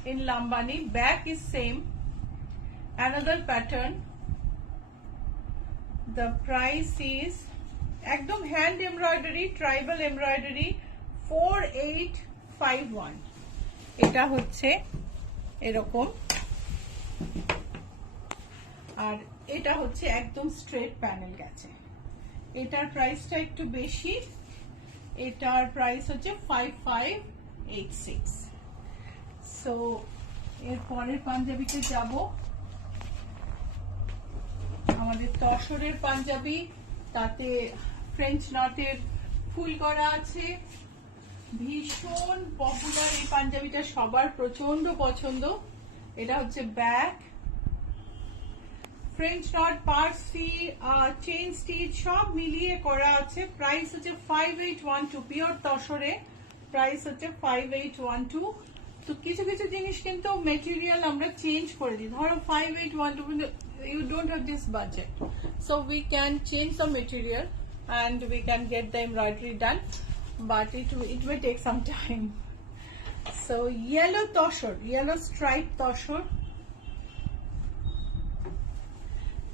in Lambani. Back is same, another pattern. The price is ekdom hand embroidery, tribal embroidery, 4851. এটা হচ্ছে এরকম, আর এটা হচ্ছে একদম স্ট্রেট প্যানেল গেছে। এটার প্রাইসটা একটু বেশি, এটার প্রাইস হচ্ছে 5586। সো এর পরের পাঞ্জাবিতে যাব, আমাদের তসরের পাঞ্জাবি, তাতে ফ্রেঞ্চ নটের ফুল করা আছে, ভীষণ পপুলার এই পাঞ্জাবিটা, সবার প্রচন্ড পছন্দ। এটা হচ্ছে back, French knot, Parsi, chain stitch সব মিলিয়ে করা আছে। প্রাইস হচ্ছে 5812, পিওর তসরে প্রাইস হচ্ছে 5812। তো কিছু কিছু জিনিস কিন্তু মেটেরিয়াল আমরা চেঞ্জ করে দিই, ধরো 5812 কিন্তু you don't have this budget, so we can change the material and we can get the embroidery done, but it may take some time. So yellow toshor, yellow stripe toshor,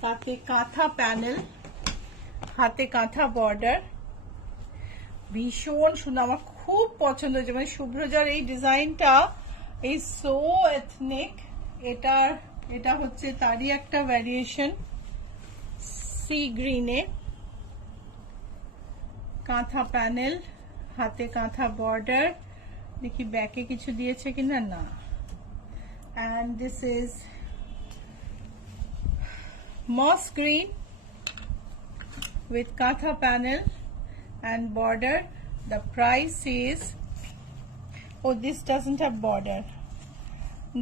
তাতে কাঁথা panel, হাতে কাঁথা border, ভীষণ সুন্দর, আমার খুব পছন্দ হয়েছে। মানে শুভ্রজার এই ডিজাইনটা ইজ সো এথনিক। এটা হচ্ছে তারই একটা ভ্যারিয়েশন, সি গ্রিনে, কাঁথা প্যানেল, হাতে কাঁথা বর্ডার, দেখি ব্যাকে কিছু দিয়েছে কিনা, না। And this is moss green with katha panel and border. The price is, oh, this doesn't have border.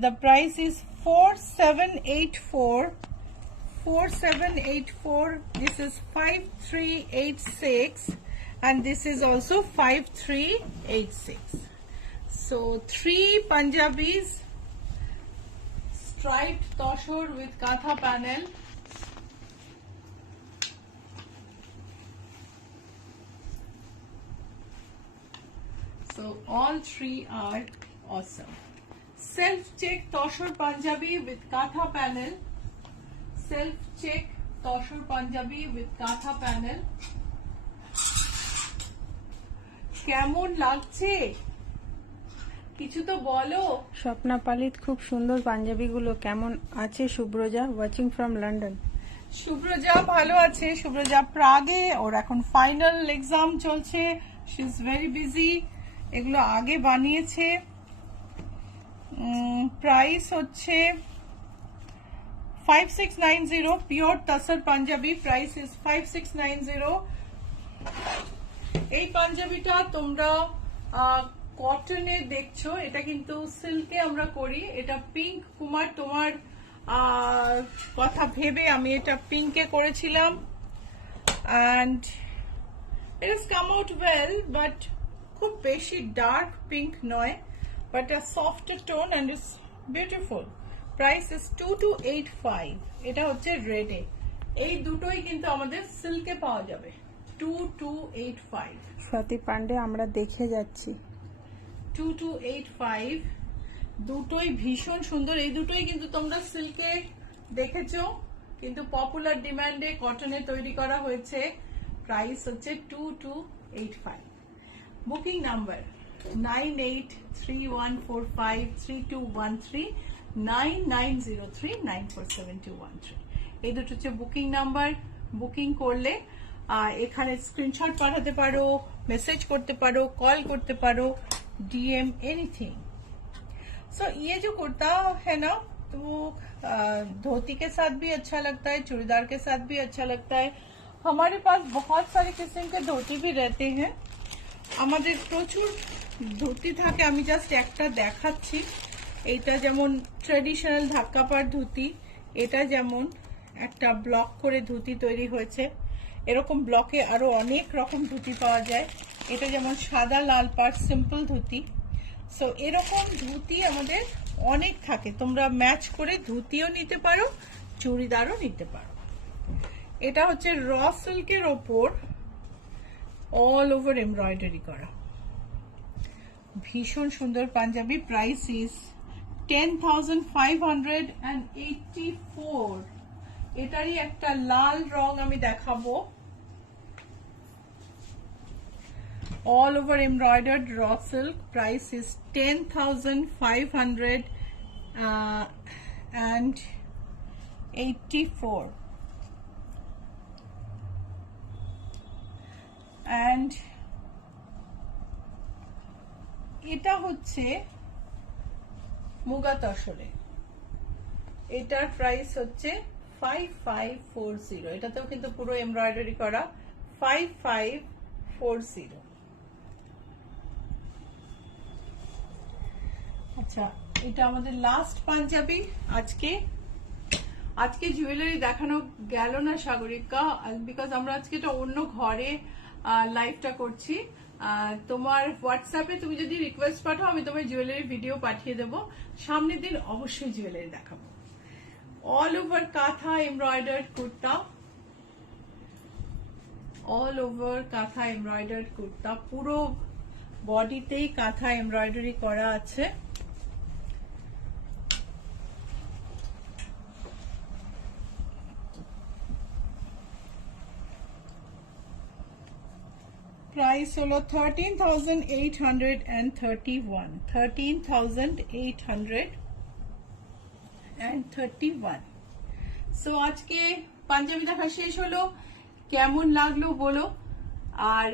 The price is 4784. 4784. This is 5386 and this is also 5386. So 3 Punjabis, striped toshor with katha panel. So all 3 are awesome. Self check toshor Punjabi with katha panel. Self check toshor Punjabi with katha panel. কেমন লাগছে কিছু তো বলো। স্বপ্না পালিত, খুব সুন্দর পাঞ্জাবিগুলো। কেমন আছে Shubhraja? Watching from London. Shubhraja ভালো আছে, শুভ্রজা প্রাগে, ওর এখন ফাইনাল এক্সাম চলছে, শি ইজ ভেরি বিজি। এগুলো আগে বানিয়েছে। প্রাইস হচ্ছে 5690, pure tussar panjabi, price is 5690। এই পাঞ্জাবিটা তোমরা কটনে দেখছো, এটা কিন্তু সিল্কে আমরা করি। এটা পিঙ্ক, কুমার তোমার কথা ভেবে আমি এটা পিঙ্কে করেছিলাম, and it has come out well, but খুব বেশি ডার্ক পিঙ্ক নয়, but a softer tone and it's beautiful. Price is 2285. এটা হচ্ছে রেডে। এই দুটোই কিন্তু আমাদের সিল্কে পাওয়া যাবে, 2285। স্বাতি পান্ডে, আমরা দেখে যাচ্ছি। 2285, দুটোই ভীষণ সুন্দর। এই দুটোই কিন্তু তোমরা সিল্কে দেখেছো, কিন্তু পপুলার ডিমান্ডে কটনে তৈরি করা হয়েছে। প্রাইস হচ্ছে 2285। Booking number 9831453213 9903947213। এই দুটো হচ্ছে বুকিং নাম্বার। বুকিং করলে এখানে স্ক্রিনশট পাঠাতে পারো, মেসেজ করতে পারো, কল করতে পারো, DM एनीथिंग। सो ये जो कुर्ता है ना, तो धोती के साथ भी अच्छा लगता है, चूड़ीदार के साथ भी अच्छा लगता है। हमारे पास बहुत सारे किस्म के धोती भी रहते हैं। আমাদের প্রচুর ধুতি থাকে। আমি জাস্ট একটা দেখাচ্ছি। এইটা যেমন ট্রেডিশনাল ধাক্কাপাড় ধুতি, এটা যেমন একটা ব্লক করে ধুতি তৈরি হয়েছে। এরকম ব্লকে আরো অনেক রকম ধুতি পাওয়া যায়। এটা যেমন সাদা লাল পাড় সিম্পল ধুতি। সো এরকম ধুতি আমাদের অনেক থাকে। তোমরা ম্যাচ করে ধুতিও নিতে পারো, চুড়িদারও নিতে পারো। এটা হচ্ছে র সিল্কের ওপর অল ওভার এমব্রয়ডারি করা, ভীষণ সুন্দর পাঞ্জাবি। Price is 10,584। এটারই একটা লাল রং আমি দেখাবো। All over embroidered raw silk. Price is 10,584। and এটা হচ্ছে মুগা তসরে। এটার প্রাইস হচ্ছে 5540। এটাতেও কিন্তু পুরো এমব্রয়ডারি করা। 5540। আচ্ছা, এটা আমাদের লাস্ট পাঞ্জাবি আজকে। আজকে জুয়েলারি দেখানো গেল না সাগরিকা, বিকজ আমরা আজকে এটা অন্য ঘরে লাইভটা করছি। তোমার হোয়াটসঅ্যাপে তুমি যদি রিকোয়েস্ট পাঠাও, আমি তোমার জুয়েলারি ভিডিও পাঠিয়ে দেবো। সামনের দিন অবশ্যই জুয়েলারি দেখাবো। অল ওভার কাঁথা এমব্রয়ডার্ড কুর্তা, অল ওভার কাঁথা এমব্রয়ডার্ড কুর্তা, পুরো বডিতেই কাঁথা এমব্রয়ডারি করা আছে। প্রাইস হলো 13,831। 13,831। সো আজকে পাঞ্জাবি দেখা শেষ হলো। কেমন লাগলো বলো। আর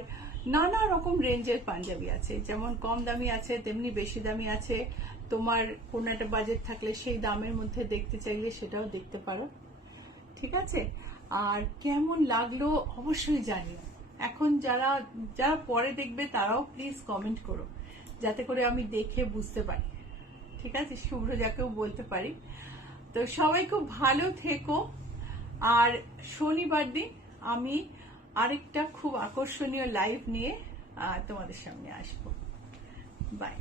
নানা রকম রেঞ্জের পাঞ্জাবি আছে, যেমন কম দামি আছে, তেমনি বেশি দামি আছে। তোমার কোন একটা বাজেট থাকলে সেই দামের মধ্যে দেখতে চাইলে সেটাও দেখতে পারো। ঠিক আছে। আর কেমন লাগলো অবশ্যই জানিও। এখন যারা পরে দেখবে তারাও প্লিজ কমেন্ট করো, যাতে করে আমি দেখে বুঝতে পারি। ঠিক আছে, শুভ্র যাকেও বলতে পারি। তো সবাই খুব ভালো থেকো। আর শনিবার দিন আমি আরেকটা খুব আকর্ষণীয় লাইভ নিয়ে তোমাদের সামনে আসবো। বাই।